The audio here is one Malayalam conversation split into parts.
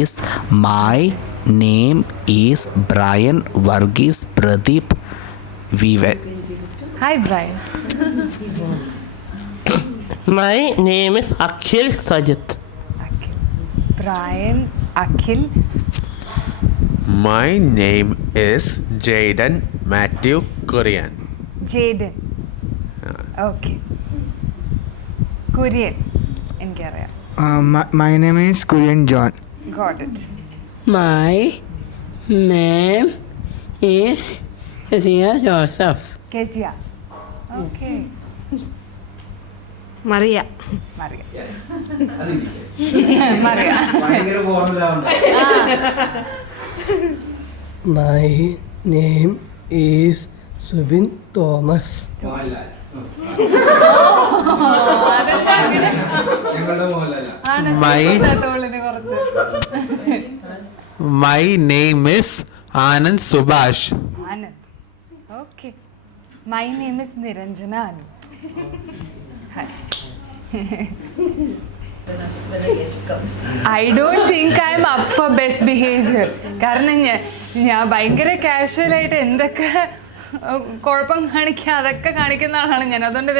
My name is Brian Varghese Pradeep Vive. Hi, Brian. My name is Akhil Sajit. Brian, Akhil. My name is Jaden Matthew Korean. Jaden. Okay. Korean. എനിക്കറിയാം. My name is Korean John. Got it. My name is Kezia Joseph. Kezia. Okay. Maria. Maria. Maria. My name is Subin Thomas. My name is Anand Subhash. Anand. Okay. My name is Niranjana Anu. Hi. I don't think I'm up for best behavior. കാരണം ഞാൻ ഭയങ്കര കാഷ്വൽ ആയിട്ട് എന്തൊക്കെ കുഴപ്പം കാണിക്കുക അതൊക്കെ കാണിക്കുന്ന ആളാണ് ഞാൻ. അതുകൊണ്ട്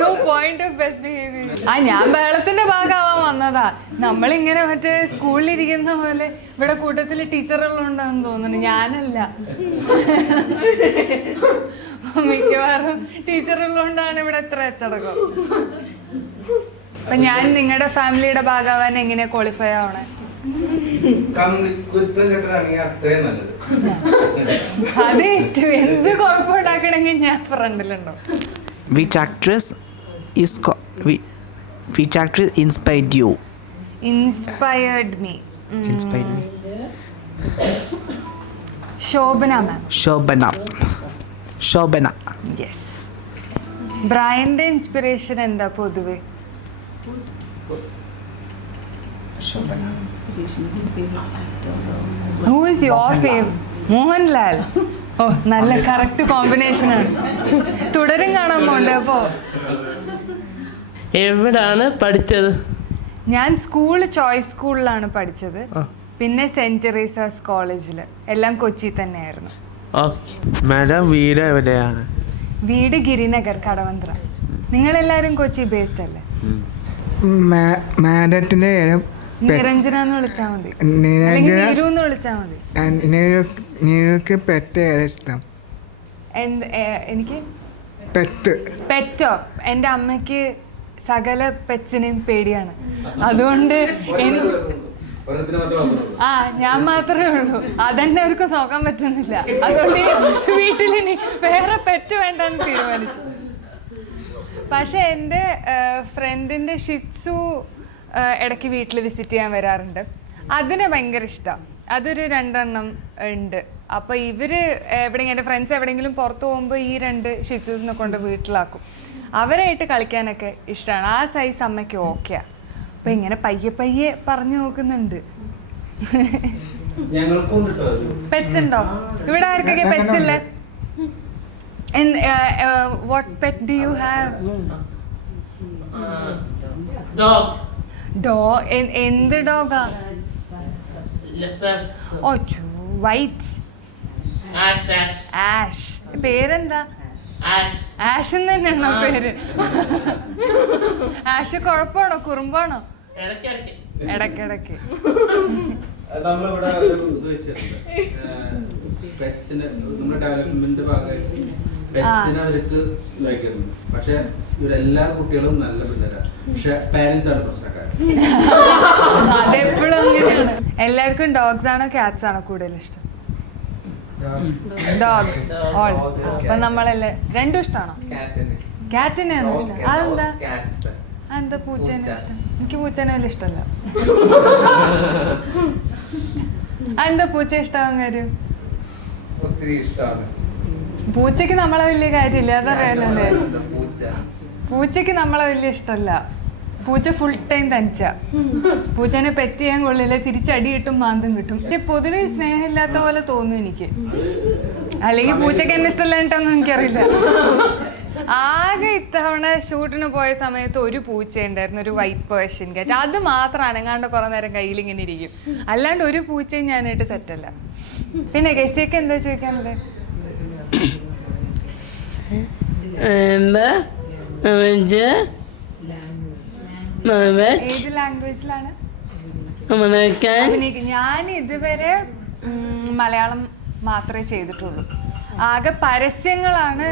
no point of best behaviour. ഞാൻ ബഹളത്തിന്റെ ഭാഗമാവാൻ വന്നതാ. നമ്മളിങ്ങനെ മറ്റേ സ്കൂളിലിരിക്കുന്ന പോലെ ഇവിടെ കൂട്ടത്തിൽ ടീച്ചറുകളുണ്ടെന്ന് തോന്നുന്നു. ഞാനല്ല, മിക്കവാറും ടീച്ചറുള്ളതുകൊണ്ടാണ് ഇവിടെ എത്ര അച്ചടക്കം. അപ്പൊ ഞാൻ നിങ്ങളുടെ ഫാമിലിയുടെ ഭാഗമാവാൻ എങ്ങനെയാ ക്വാളിഫൈ ആവണേ? അതെ, എന്ത് കുഴപ്പമുണ്ടാക്കണമെങ്കിൽ ഞാൻ ഫ്രണ്ടിലുണ്ടോ? Which actress inspired you? Inspired me. Inspired me. Shobana ma'am. Shobana. Yes. ബ്രയന്റെ ഇൻസ്പിറേഷൻ എന്താ പൊതുവെ? Who is your favorite? Mohanlal. ഓ, നല്ല കറക്റ്റ് കോമ്പിനേഷൻ ആണ്. തുടരും കാണാൻ പോണ്ടേ? അപ്പോ എവിടാണ് പഠിച്ചത്? ഞാൻ ചോയ്സ് സ്കൂളിലാണ് പഠിച്ചത്. പിന്നെ സെന്റ് തെരേസാസ് കോളേജിൽ. എല്ലാം കൊച്ചി തന്നെയായിരുന്നു. മാഡം വീട് എവിടെയാണ്? വീട് ഗിരിനഗർ, കടവന്ത്ര. നിങ്ങളെല്ലാരും കൊച്ചി ബേസ്ഡ് അല്ലേ? മാഡത്തിൻ്റെ നിരഞ്ജന എന്ന് വിളിച്ചാ മതി, നീരു എന്ന് വിളിച്ചാ മതി. നിങ്ങൾക്ക് പെറ്റ് ഏതാ ഇഷ്ടം? എനിക്ക് പെറ്റോ? എൻ്റെ അമ്മയ്ക്ക് സകല പെറ്റ്സിനെയും പേടിയാണ്. അതുകൊണ്ട് ഞാൻ മാത്രമേ ഉള്ളൂ. അതെന്നെ അവർക്ക് നോക്കാൻ പറ്റുന്നില്ല. അതുകൊണ്ട് വീട്ടിലിനി വേറെ പെറ്റ് വേണ്ടെന്ന് തീരുമാനിച്ചു. പക്ഷെ എൻ്റെ ഫ്രണ്ടിൻ്റെ ഷിറ്റ്സു ഇടയ്ക്ക് വീട്ടിൽ വിസിറ്റ് ചെയ്യാൻ വരാറുണ്ട്. അതിനെ ഭയങ്കര ഇഷ്ടമാണ്. അതൊരു 2 എണ്ണം ഉണ്ട്. അപ്പോൾ എവിടെയെങ്കിലും എൻ്റെ ഫ്രണ്ട്സ് എവിടെയെങ്കിലും പുറത്ത് പോകുമ്പോൾ ഈ 2 ഷിറ്റ്സൂസിനെ കൊണ്ട് വീട്ടിലാക്കും. അവരായിട്ട് കളിക്കാനൊക്കെ ഇഷ്ടമാണ്. ആ സൈസ് അമ്മയ്ക്ക് ഓക്കെയാണ്. അപ്പോൾ ഇങ്ങനെ പയ്യെ പറഞ്ഞു നോക്കുന്നുണ്ട്. പെറ്റ്സ് ഉണ്ടോ ഇവിടെ? ആർക്കൊക്കെ പെറ്റ്സ് ഇല്ലേ? What pet do you have? എന്ത് ഡോഗാ? ഓ, വൈറ്റ്. ആഷ്. പേരെന്താ? ആഷ് എന്ന് തന്നെയാണോ പേര്? ആഷ് കുഴപ്പമാണോ? കുറുമ്പാണോ? ഇടയ്ക്കിടയ്ക്ക് നമ്മളിവിടെ ഡെവലപ്മെന്റ് ഭാഗമായിട്ട് പെറ്റ്സിനെ അവർക്ക് ഇതാക്കിയിരുന്നു. പക്ഷെ ഇവരെല്ലാ കുട്ടികളും നല്ല പിള്ളേരാണ്. പക്ഷെ പാരന്റ്സ് ആണ് പ്രശ്നക്കാർ. അതെപ്പോഴും അങ്ങനെയാണ്. എല്ലാവർക്കും ഡോഗ്സ് ആണോ ക്യാറ്റ്സ് ആണോ കൂടുതൽ ഇഷ്ടം? ഡോഗ്സ്. അപ്പൊ നമ്മളല്ലേ രണ്ടും ഇഷ്ടമാണോ? ക്യാറ്റിനെയാണോ ഇഷ്ടം? അതെന്താ പൂച്ചേനെ ഇഷ്ടം? എനിക്ക് പൂച്ചേനെ വലിയ ഇഷ്ടമല്ല. അതെന്താ പൂച്ച ഇഷ്ടമാകാൻ കാര്യം? പൂച്ചക്ക് നമ്മളെ വലിയ കാര്യമില്ല, അതറിയാലോ അല്ലേ? പൂച്ചക്ക് നമ്മളെ വലിയ ഇഷ്ടമല്ല. പൂച്ച ഫുൾ ടൈം തനിച്ച. പൂച്ചനെ പെറ്റ് ചെയ്യാൻ കൊള്ളില്ല, തിരിച്ചടി കിട്ടും, മാന്തം കിട്ടും. പൊതുവെ സ്നേഹമില്ലാത്ത പോലെ തോന്നും എനിക്ക്. അല്ലെങ്കിൽ പൂച്ചക്ക് എന്നെ ഇഷ്ടമില്ലായിട്ടൊന്നും എനിക്കറിയില്ല. ആകെ ഇത്തവണ ഷൂട്ടിന് പോയ സമയത്ത് ഒരു പൂച്ച ഉണ്ടായിരുന്നു, ഒരു വൈറ്റ് പേർഷ്യൻ ക്യാറ്റ്. അത് മാത്രം അനങ്ങാണ്ട് കുറെ നേരം കയ്യിൽ ഇങ്ങനെ ഇരിക്കും. അല്ലാണ്ട് ഒരു പൂച്ചയും ഞാനായിട്ട് സെറ്റല്ല. പിന്നെ ഗസിയൊക്കെ എന്താ ചോദിക്കാനുള്ളത്? ഏത് ലാംഗ്വേജിലാണ് ഞാൻ ഇതുവരെ മലയാളം മാത്രമേ ചെയ്തിട്ടുള്ളൂ. ആകെ പരസ്യങ്ങളാണ്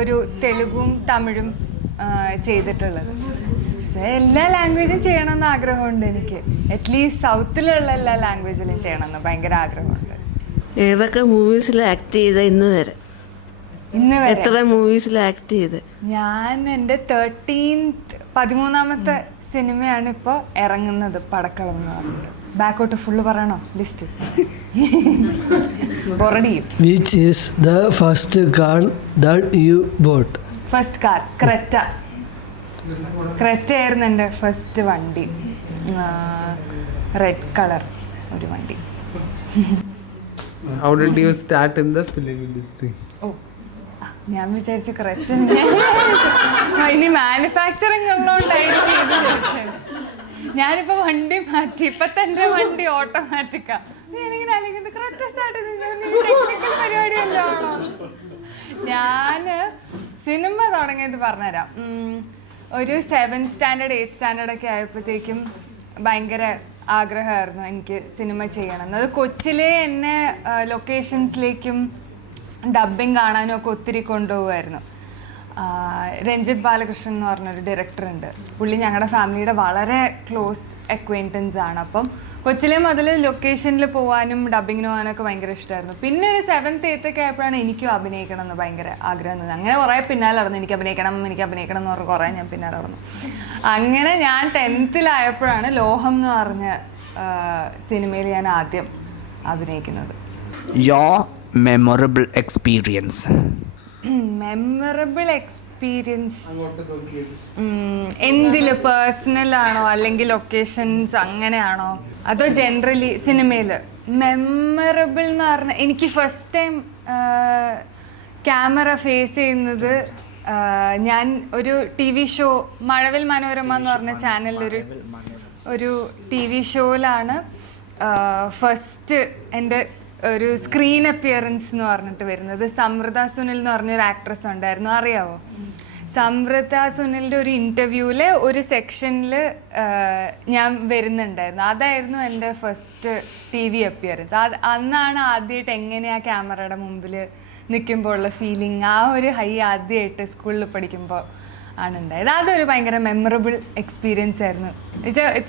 ഒരു തെലുഗും തമിഴും ചെയ്തിട്ടുള്ളത്. പക്ഷേ എല്ലാ ലാംഗ്വേജും ചെയ്യണമെന്ന് ആഗ്രഹമുണ്ട് എനിക്ക്. അറ്റ്ലീസ്റ്റ് സൗത്തിലുള്ള എല്ലാ ലാംഗ്വേജിലും ചെയ്യണമെന്ന് ഭയങ്കര ആഗ്രഹമുണ്ട്. ഏതൊക്കെ മൂവീസിൽ ആക്ട് ചെയ്ത ഇന്ന് വരെ? എത്ര മൂവീസിൽ ആക്ട് ചെയ്ത്? ഞാൻ എൻ്റെ 13th സിനിമയാണ് ഇപ്പോൾ ഇറങ്ങുന്നത്, പടക്കളം എന്ന് പറഞ്ഞിട്ട്. ബാക്കോട്ട് ഫുള്ള് പറയണോ list? Which is the first car that you bought? First car Creta. ക്രെറ്റയായിരുന്നു എൻ്റെ ഫസ്റ്റ് വണ്ടി. റെഡ് കളർ ഒരു വണ്ടി. How did you start in the film industry? ഞാൻ വിചാരിച്ചു ക്രെറ്റ ഇനി മാനുഫാക്ചറിങ് ഉള്ളതുകൊണ്ടായിരിക്കും. ഞാനിപ്പോൾ വണ്ടി മാറ്റി. ഇപ്പം തന്നെ വണ്ടി ഓട്ടോമാറ്റിക്കാ. ഞാനിങ്ങനെ അല്ലെങ്കിൽ ക്രെറ്റ സ്റ്റാർട്ട് ടെക്നിക്കൽ പരിപാടിയല്ലോ ആണോ? ഞാൻ സിനിമ തുടങ്ങിയത് പറഞ്ഞുതരാം. ഒരു 7th സ്റ്റാൻഡേർഡ് 8th സ്റ്റാൻഡേർഡ് ഒക്കെ ആയപ്പോഴത്തേക്കും ഭയങ്കര ആഗ്രഹമായിരുന്നു എനിക്ക് സിനിമ ചെയ്യണം. അത് കൊച്ചിലെ എന്നെ ലൊക്കേഷൻസിലേക്കും ഡബ്ബിങ് കാണാനും ഒക്കെ ഒത്തിരി കൊണ്ടുപോകുമായിരുന്നു. രഞ്ജിത്ത് ബാലകൃഷ്ണൻ എന്ന് പറഞ്ഞൊരു ഡയറക്ടറുണ്ട്. പുള്ളി ഞങ്ങളുടെ ഫാമിലിയുടെ വളരെ ക്ലോസ് അക്വൈൻറ്റൻസ് ആണ്. അപ്പം കൊച്ചിലെ മുതൽ ലൊക്കേഷനിൽ പോകാനും ഡബ്ബിങ്ങിന് പോകാനൊക്കെ ഭയങ്കര ഇഷ്ടമായിരുന്നു. പിന്നെ ഒരു 7th 8th ഒക്കെ ആയപ്പോഴാണ് എനിക്കും അഭിനയിക്കണം എന്ന് ഭയങ്കര ആഗ്രഹം തോന്നി. അങ്ങനെ കുറേ പിന്നാലെ നടന്നു. എനിക്ക് അഭിനയിക്കണം എന്ന് പറഞ്ഞ് കുറേ ഞാൻ പിന്നാലെ നടന്നു. അങ്ങനെ ഞാൻ 10th ലോഹം എന്ന് പറഞ്ഞ സിനിമയിൽ ഞാൻ ആദ്യം അഭിനയിക്കുന്നത്. Your memorable experience? Memorable experience എന്തില്? പേഴ്സണൽ ആണോ അല്ലെങ്കിൽ ലൊക്കേഷൻസ് അങ്ങനെയാണോ അതോ ജനറലി സിനിമയിൽ? മെമ്മറബിൾ എന്ന് പറഞ്ഞാൽ എനിക്ക് ഫസ്റ്റ് ടൈം ക്യാമറ ഫേസ് ചെയ്യുന്നത് ഞാൻ ഒരു TV ഷോ മഴവിൽ മനോരമ എന്ന് പറഞ്ഞ ചാനലിലൊരു TV ഷോയിലാണ് ഫസ്റ്റ് എൻ്റെ ഒരു സ്ക്രീൻ അപ്പിയറൻസ് എന്ന് പറഞ്ഞിട്ട് വരുന്നത്. സമൃദ്ധ സുനിൽ എന്ന് പറഞ്ഞൊരു ആക്ട്രസ് ഉണ്ടായിരുന്നു, അറിയാവോ? സമൃദ്ധ സുനിലിൻ്റെ ഒരു ഇൻ്റർവ്യൂവിൽ ഒരു സെക്ഷനിൽ ഞാൻ വരുന്നുണ്ടായിരുന്നു. അതായിരുന്നു എൻ്റെ ഫസ്റ്റ് TV അപ്പിയറൻസ്. അന്നാണ് ആദ്യമായിട്ട് എങ്ങനെയാണ് ക്യാമറയുടെ മുമ്പിൽ നിൽക്കുമ്പോൾ ഉള്ള ഫീലിംഗ്, ആ ഒരു ഹൈ ആദ്യമായിട്ട് സ്കൂളിൽ പഠിക്കുമ്പോൾ ആണ് ഉണ്ടായത്. അതൊരു ഭയങ്കര മെമ്മറബിൾ എക്സ്പീരിയൻസ് ആയിരുന്നു.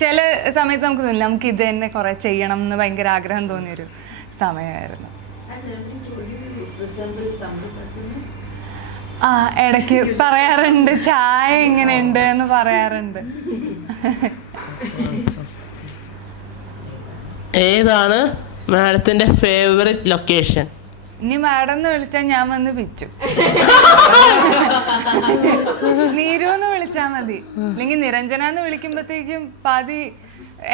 ചില സമയത്ത് നമുക്ക് തോന്നില്ല നമുക്ക് ഇത് തന്നെ കുറേ ചെയ്യണം എന്ന് ഭയങ്കര ആഗ്രഹം തോന്നിയൊരു സമയമായിരുന്നു. ഇടയ്ക്ക് പറയാറുണ്ട്, ചായ ഇങ്ങനെയുണ്ട് എന്ന് പറയാറുണ്ട്. ഏതാണ് മാഡത്തിന്റെ ഫേവറേറ്റ് ലൊക്കേഷൻ? ഇനി മാഡം എന്ന് വിളിച്ചാൽ ഞാൻ വന്ന് പിച്ചു. നീരു എന്ന് വിളിച്ചാൽ മതി. അല്ലെങ്കിൽ നിരഞ്ജന എന്ന് വിളിക്കുമ്പോഴത്തേക്കും പാതി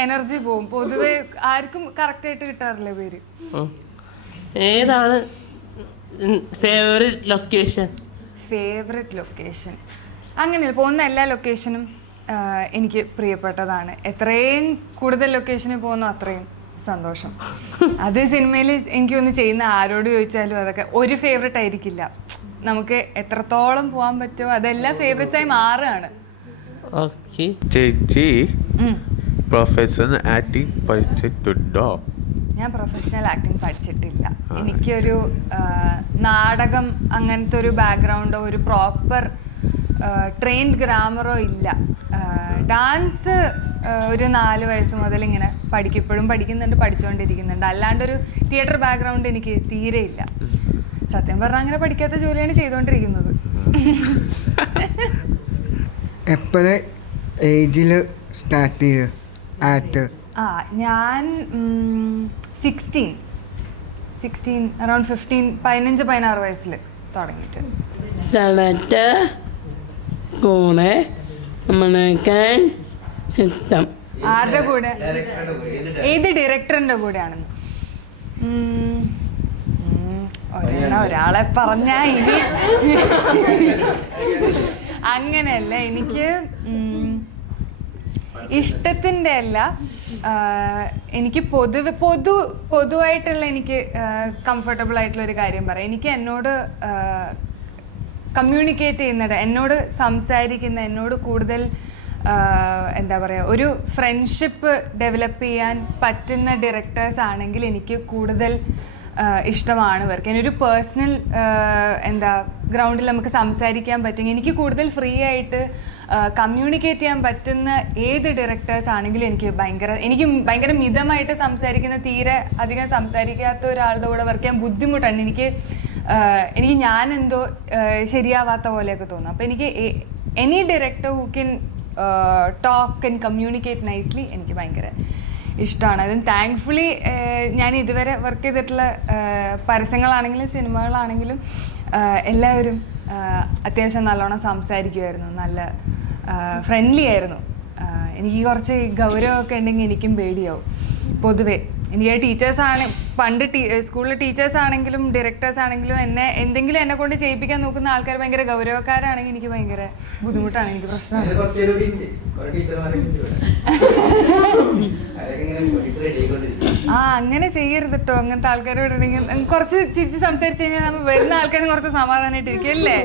എനർജി പോവും. പൊതുവെ ആർക്കും കറക്റ്റായിട്ട് കിട്ടാറില്ല പേര്. ഏതാണ് ഫേവറേറ്റ് ലൊക്കേഷൻ? ഫേവറേറ്റ് ലൊക്കേഷൻ അങ്ങനെയല്ല, പോകുന്ന എല്ലാ ലൊക്കേഷനും എനിക്ക് പ്രിയപ്പെട്ടതാണ്. എത്രയും കൂടുതൽ ലൊക്കേഷനിൽ പോകുന്നു അത്രയും സന്തോഷം. അത് സിനിമയിൽ എനിക്കൊന്ന് ചെയ്യുന്ന ആരോട് ചോദിച്ചാലും അതൊക്കെ ഒരു ഫേവറേറ്റ് ആയിരിക്കില്ല. നമുക്ക് എത്രത്തോളം പോകാൻ പറ്റുമോ അതെല്ലാം ഫേവറേറ്റ്സായി മാറുകയാണ്. ചേച്ചി പ്രൊഫഷണൽ ആക്ടിങ് പഠിച്ചിട്ടുണ്ടോ? ഞാൻ പ്രൊഫഷണൽ ആക്ടിങ് പഠിച്ചിട്ടില്ല. എനിക്കൊരു നാടകം അങ്ങനത്തെ ഒരു ബാക്ക്ഗ്രൗണ്ടോ ഒരു പ്രോപ്പർ ട്രെയിൻഡ് ഗ്രാമറോ ഇല്ല. ഡാൻസ് ഒരു 4 വയസ്സ് മുതൽ ഇങ്ങനെ ഇപ്പോഴും പഠിക്കുന്നുണ്ട്, പഠിച്ചുകൊണ്ടിരിക്കുന്നുണ്ട്. അല്ലാണ്ടൊരു തിയേറ്റർ ബാക്ക്ഗ്രൗണ്ട് എനിക്ക് തീരെ ഇല്ല. സത്യം പറഞ്ഞാൽ അങ്ങനെ പഠിക്കാത്ത ജോലിയാണ് ചെയ്തുകൊണ്ടിരിക്കുന്നത്. എപ്പോഴേ ഏജിൽ സ്റ്റാർട്ട് ചെയ്ത് ആക്ട്? ഞാൻ 16 അറൗണ്ട് 15-16 വയസ്സിൽ തുടങ്ങിയിട്ട്. ആരുടെ കൂടെ? ഏത് ഡയറക്ടറിന്റെ കൂടെയാണെന്ന് ഒരാളെ പറഞ്ഞാ ഇനി അങ്ങനെയല്ല. എനിക്ക് ഇഷ്ടത്തിൻ്റെ അല്ല, എനിക്ക് പൊതുവായിട്ടുള്ള എനിക്ക് കംഫർട്ടബിൾ ആയിട്ടുള്ള ഒരു കാര്യം പറയാം. എനിക്ക് എന്നോട് കമ്മ്യൂണിക്കേറ്റ് ചെയ്യുന്നത്, എന്നോട് സംസാരിക്കുന്ന, എന്നോട് കൂടുതൽ എന്താ പറയുക, ഒരു ഫ്രണ്ട്ഷിപ്പ് ഡെവലപ്പ് ചെയ്യാൻ പറ്റുന്ന ഡയറക്ടേഴ്സ് ആണെങ്കിൽ എനിക്ക് കൂടുതൽ ഇഷ്ടമാണ് വർക്ക്. ഒരു പേഴ്സണൽ എന്താ ഗ്രൗണ്ടിൽ നമുക്ക് സംസാരിക്കാൻ പറ്റുമെങ്കിൽ, എനിക്ക് കൂടുതൽ ഫ്രീ ആയിട്ട് കമ്മ്യൂണിക്കേറ്റ് ചെയ്യാൻ പറ്റുന്ന ഏത് ഡയറക്ടേഴ്സ് ആണെങ്കിലും എനിക്ക് ഭയങ്കര മിതമായിട്ട് സംസാരിക്കുന്ന, തീരെ അധികം സംസാരിക്കാത്ത ഒരാളുടെ കൂടെ വർക്ക് ചെയ്യാൻ ബുദ്ധിമുട്ടാണ്. എനിക്ക് ഞാനെന്തോ ശരിയാവാത്ത പോലെയൊക്കെ തോന്നും. അപ്പോൾ എനിക്ക് any director who can talk and communicate nicely എനിക്ക് ഭയങ്കര ഇഷ്ടമാണ്. അതും താങ്ക്ഫുള്ളി ഞാൻ ഇതുവരെ വർക്ക് ചെയ്തിട്ടുള്ള പരസ്യങ്ങളാണെങ്കിലും സിനിമകളാണെങ്കിലും എല്ലാവരും അത്യാവശ്യം നല്ലോണം സംസാരിക്കുമായിരുന്നു, നല്ല ഫ്രണ്ട്ലി ആയിരുന്നു. എനിക്ക് കുറച്ച് ഗൗരവമൊക്കെ ഉണ്ടെങ്കിൽ എനിക്കും പേടിയാവും പൊതുവേ. എനിക്ക് ടീച്ചേഴ്സാണ്, പണ്ട് സ്കൂളിലെ ടീച്ചേഴ്സാണെങ്കിലും ഡയറക്ടേഴ്സ് ആണെങ്കിലും എന്തെങ്കിലും എന്നെ കൊണ്ട് ചെയ്യിപ്പിക്കാൻ നോക്കുന്ന ആൾക്കാർ ഭയങ്കര ഗൗരവക്കാരാണെങ്കിൽ എനിക്ക് ഭയങ്കര ബുദ്ധിമുട്ടാണ്, എനിക്ക് പ്രശ്നമാണ്. അങ്ങനെ ചെയ്യരുത് കേട്ടോ. അങ്ങനത്തെ ആൾക്കാരോട് കുറച്ച് ചിരിച്ച് സംസാരിച്ച് കഴിഞ്ഞാൽ നമ്മൾ വരുന്ന ആൾക്കാരും കുറച്ച് സമാധാനമായിട്ടിരിക്കും അല്ലേ?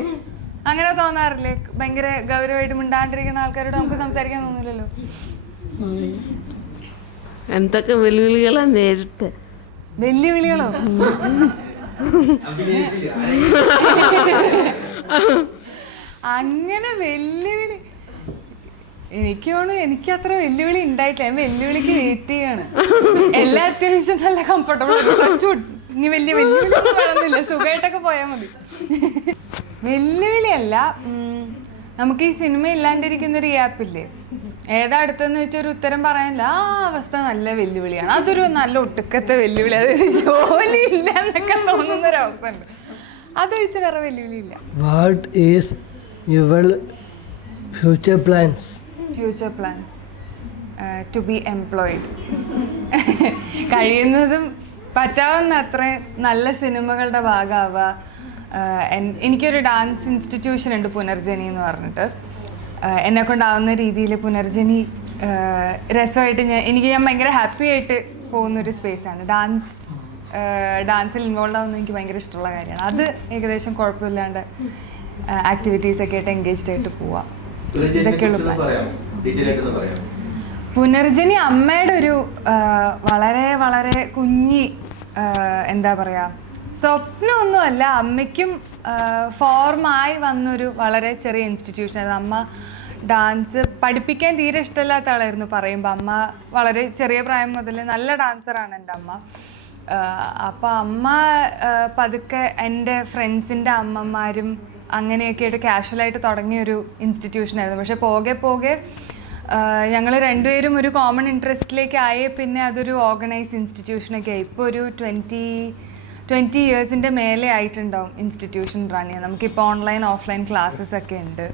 അങ്ങനെ തോന്നാറില്ലേ? ഭയങ്കര ഗൗരവമായിട്ട് മിണ്ടാണ്ടിരിക്കുന്ന ആൾക്കാരോട് നമുക്ക് സംസാരിക്കാൻ തോന്നില്ലല്ലോ. എന്തൊക്കെ വെല്ലുവിളികളാ നേരിട്ട്? വെല്ലുവിളികളോ? അങ്ങനെ വെല്ലുവിളി എനിക്ക് അത്ര വെല്ലുവിളി ഉണ്ടായിട്ടില്ല. ഞാൻ വെല്ലുവിളിക്ക് വെയിറ്റ് ചെയ്യാണ്. എല്ലാ അത്യാവശ്യം നല്ല കംഫർട്ടബിൾ. ഇനി വെല്ലുവിളി വേണമെന്നില്ല, സുഖമായിട്ടൊക്കെ പോയാൽ മതി. വെല്ലുവിളിയല്ല, നമുക്ക് ഈ സിനിമ ഇല്ലാണ്ടിരിക്കുന്ന ഒരു ഗ്യാപ്പില്ലേ, ഏതാ അടുത്തെന്ന് വെച്ചാൽ ഒരു ഉത്തരം പറയാനില്ല. ആ അവസ്ഥ നല്ല വെല്ലുവിളിയാണ്. അതൊരു നല്ല ഒട്ടുക്കത്തെ വെല്ലുവിളി. അതായത് ജോലി ഇല്ല എന്നൊക്കെ തോന്നുന്നൊരവസ്ഥ ഉണ്ട്. അതൊഴിച്ച് വേറെ വെല്ലുവിളിയില്ല. What is your future plans? Future plans to be employed. കഴിയുന്നതും പറ്റാവുന്ന അത്ര നല്ല സിനിമകളുടെ ഭാഗമാവുക. എനിക്കൊരു ഡാൻസ് ഇൻസ്റ്റിറ്റ്യൂഷൻ ഉണ്ട്, പുനർജനി എന്ന് പറഞ്ഞിട്ട്. എന്നെ കൊണ്ടാവുന്ന രീതിയിൽ പുനർജനി രസമായിട്ട് ഞാൻ ഭയങ്കര ഹാപ്പി ആയിട്ട് പോകുന്നൊരു സ്പേസാണ്. ഡാൻസിൽ ഇൻവോൾവ് ആവുന്നത് എനിക്ക് ഭയങ്കര ഇഷ്ടമുള്ള കാര്യമാണ്. അത് ഏകദേശം കുഴപ്പമില്ലാണ്ട് ആക്ടിവിറ്റീസൊക്കെ ആയിട്ട് എൻഗേജ്ഡ് ആയിട്ട് പോവാം. ഇതൊക്കെയുള്ളൂ പ്ലാൻ. പുനർജനി അമ്മയുടെ ഒരു വളരെ വളരെ കുഞ്ഞി എന്താ പറയുക, സ്വപ്നമൊന്നുമല്ല, അമ്മയ്ക്കും ഫോർമായി വന്നൊരു വളരെ ചെറിയ ഇൻസ്റ്റിറ്റ്യൂഷനായിരുന്നു. അമ്മ ഡാൻസ് പഠിപ്പിക്കാൻ തീരെ ഇഷ്ടമില്ലാത്ത ആളായിരുന്നു പറയുമ്പോൾ. അമ്മ വളരെ ചെറിയ പ്രായം മുതൽ നല്ല ഡാൻസറാണ് എൻ്റെ അമ്മ. അപ്പോൾ അമ്മ പതുക്കെ എൻ്റെ ഫ്രണ്ട്സിൻ്റെ അമ്മമാരും അങ്ങനെയൊക്കെ ആയിട്ട് കാഷ്വലായിട്ട് തുടങ്ങിയൊരു ഇൻസ്റ്റിറ്റ്യൂഷനായിരുന്നു. പക്ഷെ പോകെ പോകെ ഞങ്ങൾ രണ്ടുപേരും ഒരു കോമൺ ഇൻട്രസ്റ്റിലേക്ക് ആയി. പിന്നെ അതൊരു ഓർഗനൈസ് ഇൻസ്റ്റിറ്റ്യൂഷനൊക്കെ ആയി. ഇപ്പോൾ ഒരു 20 ഇയേഴ്സിൻ്റെ മേലെ ആയിട്ടുണ്ടാവും ഇൻസ്റ്റിറ്റ്യൂഷൻ റൺ ചെയ്യാൻ. നമുക്കിപ്പോൾ ഓൺലൈൻ ഓഫ്ലൈൻ ക്ലാസ്സസ് ഒക്കെ ഉണ്ട്.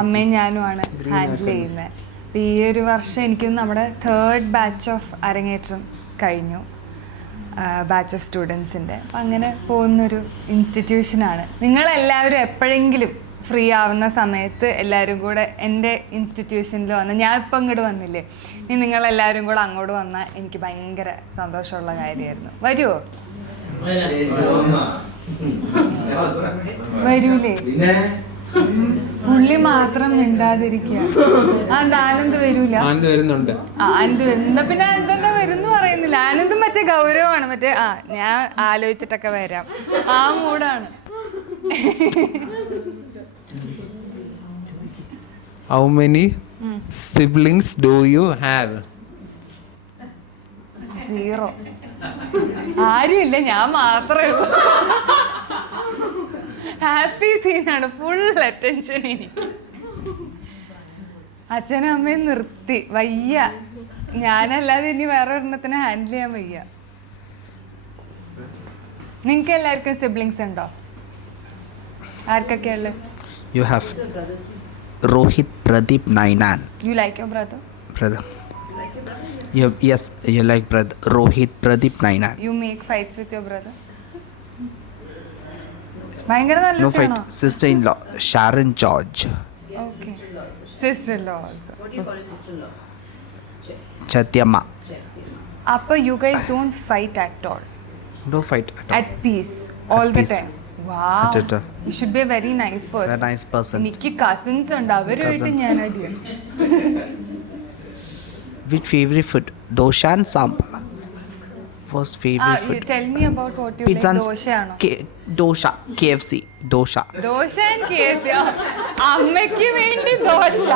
അമ്മയും ഞാനുമാണ് ഹാൻഡിൽ ചെയ്യുന്നത്. അപ്പോൾ ഈ ഒരു വർഷം എനിക്ക് നമ്മുടെ 3rd ബാച്ച് ഓഫ് അരങ്ങേറ്റം കഴിഞ്ഞു, ബാച്ച് ഓഫ് സ്റ്റുഡൻസിൻ്റെ. അപ്പം അങ്ങനെ പോകുന്നൊരു ഇൻസ്റ്റിറ്റ്യൂഷനാണ്. നിങ്ങളെല്ലാവരും എപ്പോഴെങ്കിലും ഫ്രീ ആവുന്ന സമയത്ത് എല്ലാവരും കൂടെ എൻ്റെ ഇൻസ്റ്റിറ്റ്യൂഷനിൽ വന്ന്, ഞാൻ ഇപ്പം ഇങ്ങോട്ട് വന്നില്ലേ, ഇനി നിങ്ങളെല്ലാവരും കൂടെ അങ്ങോട്ട് വന്നാൽ എനിക്ക് ഭയങ്കര സന്തോഷമുള്ള കാര്യമായിരുന്നു. വരുമോ? വരൂലേ? പുള്ളി മാത്രം മിണ്ടാതിരിക്കുക. ആനന്ദ് വരൂല? വരുന്നുണ്ട്. ആനന്ദ് വരുന്ന പിന്നെ ആനന്ദ വരുന്നു പറയുന്നില്ല. ആനന്ദും മറ്റേ ഗൗരവമാണ്, മറ്റേ ഞാൻ ആലോചിച്ചിട്ടൊക്കെ വരാം, ആ മൂടാണ്. How many siblings do you have? 0. ആരുമില്ല, ഞാൻ മാത്രമേ ഉള്ളൂ. ഹാപ്പി സീനാണ്, ഫുൾ അറ്റൻഷൻ എനിക്ക്. അച്ഛനും അമ്മയും നിർത്തി, വയ്യ. ഞാനല്ലാതെ ഇനി വേറെ ഒരെണ്ണത്തിനെ ഹാൻഡിൽ ചെയ്യാൻ വയ്യ. നിങ്ങൾക്ക് എല്ലാവർക്കും സിബ്ലിങ്സ് ഉണ്ടോ? ആർക്കൊക്കെയുള്ളത്? You have Rohit Pradeep Nainan. You like your brother? Brother. Yes, you like brother Rohit Pradeep Nainan. You make fights with your brother? ഭയങ്കര നല്ല No കുട്ടിയാണോ? fight. Sister-in-law Sharon George. Okay. Sister-in-law also. Chatyamma. Appa, you guys don't fight at all. No fight at all. At peace. All the peace. time. Wow. At all. You should be a very nice person. Very nice person. എനിക്ക് കസിൻസ് ഉണ്ട്, അവരുമായിട്ട് Cousins. ഞാൻ അടിയാണ്. Which favorite food? Dosha and sambar. Was favorite food? Tell me about what you Pizza like. and ദോശയാണോ? Dosha. KFC. Dosha. Dosa and KFC. അമ്മയ്ക്ക് വേണ്ടി ദോശ,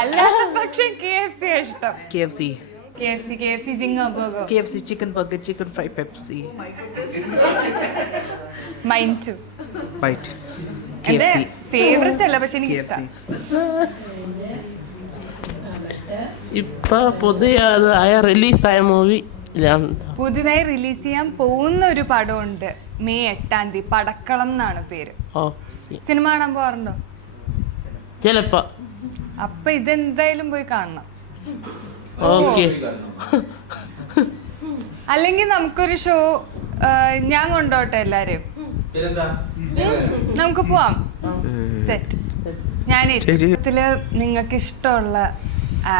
അല്ലാത്ത പക്ഷെ KFC ഇഷ്ടം. KFC. KFC zinger burger. KFC chicken burger, chicken fry, Pepsi. Mine too. Bite. എന്റെ KFC. ഫേവറേറ്റ് അല്ല, പക്ഷെ എനിക്ക് KFC. ഇഷ്ടം. ഇപ്പൊ പുതിയതായ റിലീസായ മൂവി പുതിയതായി റിലീസ് ചെയ്യാൻ പോകുന്ന ഒരു പടമുണ്ട് മെയ് 8 പടക്കളം എന്നാണ് പേര്. സിനിമ കാണാൻ പോകാറുണ്ടോ? ചിലപ്പോ. അപ്പൊ ഇതെന്തായാലും പോയി കാണണം. ഓക്കെ. അല്ലെങ്കിൽ നമുക്കൊരു ഷോ ഞാൻ കൊണ്ടോട്ടെ എല്ലാരെയും, നമുക്ക് പോവാം. സെറ്റ്. ഞാൻ ഇതില് നിങ്ങൾക്ക് ഇഷ്ടമുള്ള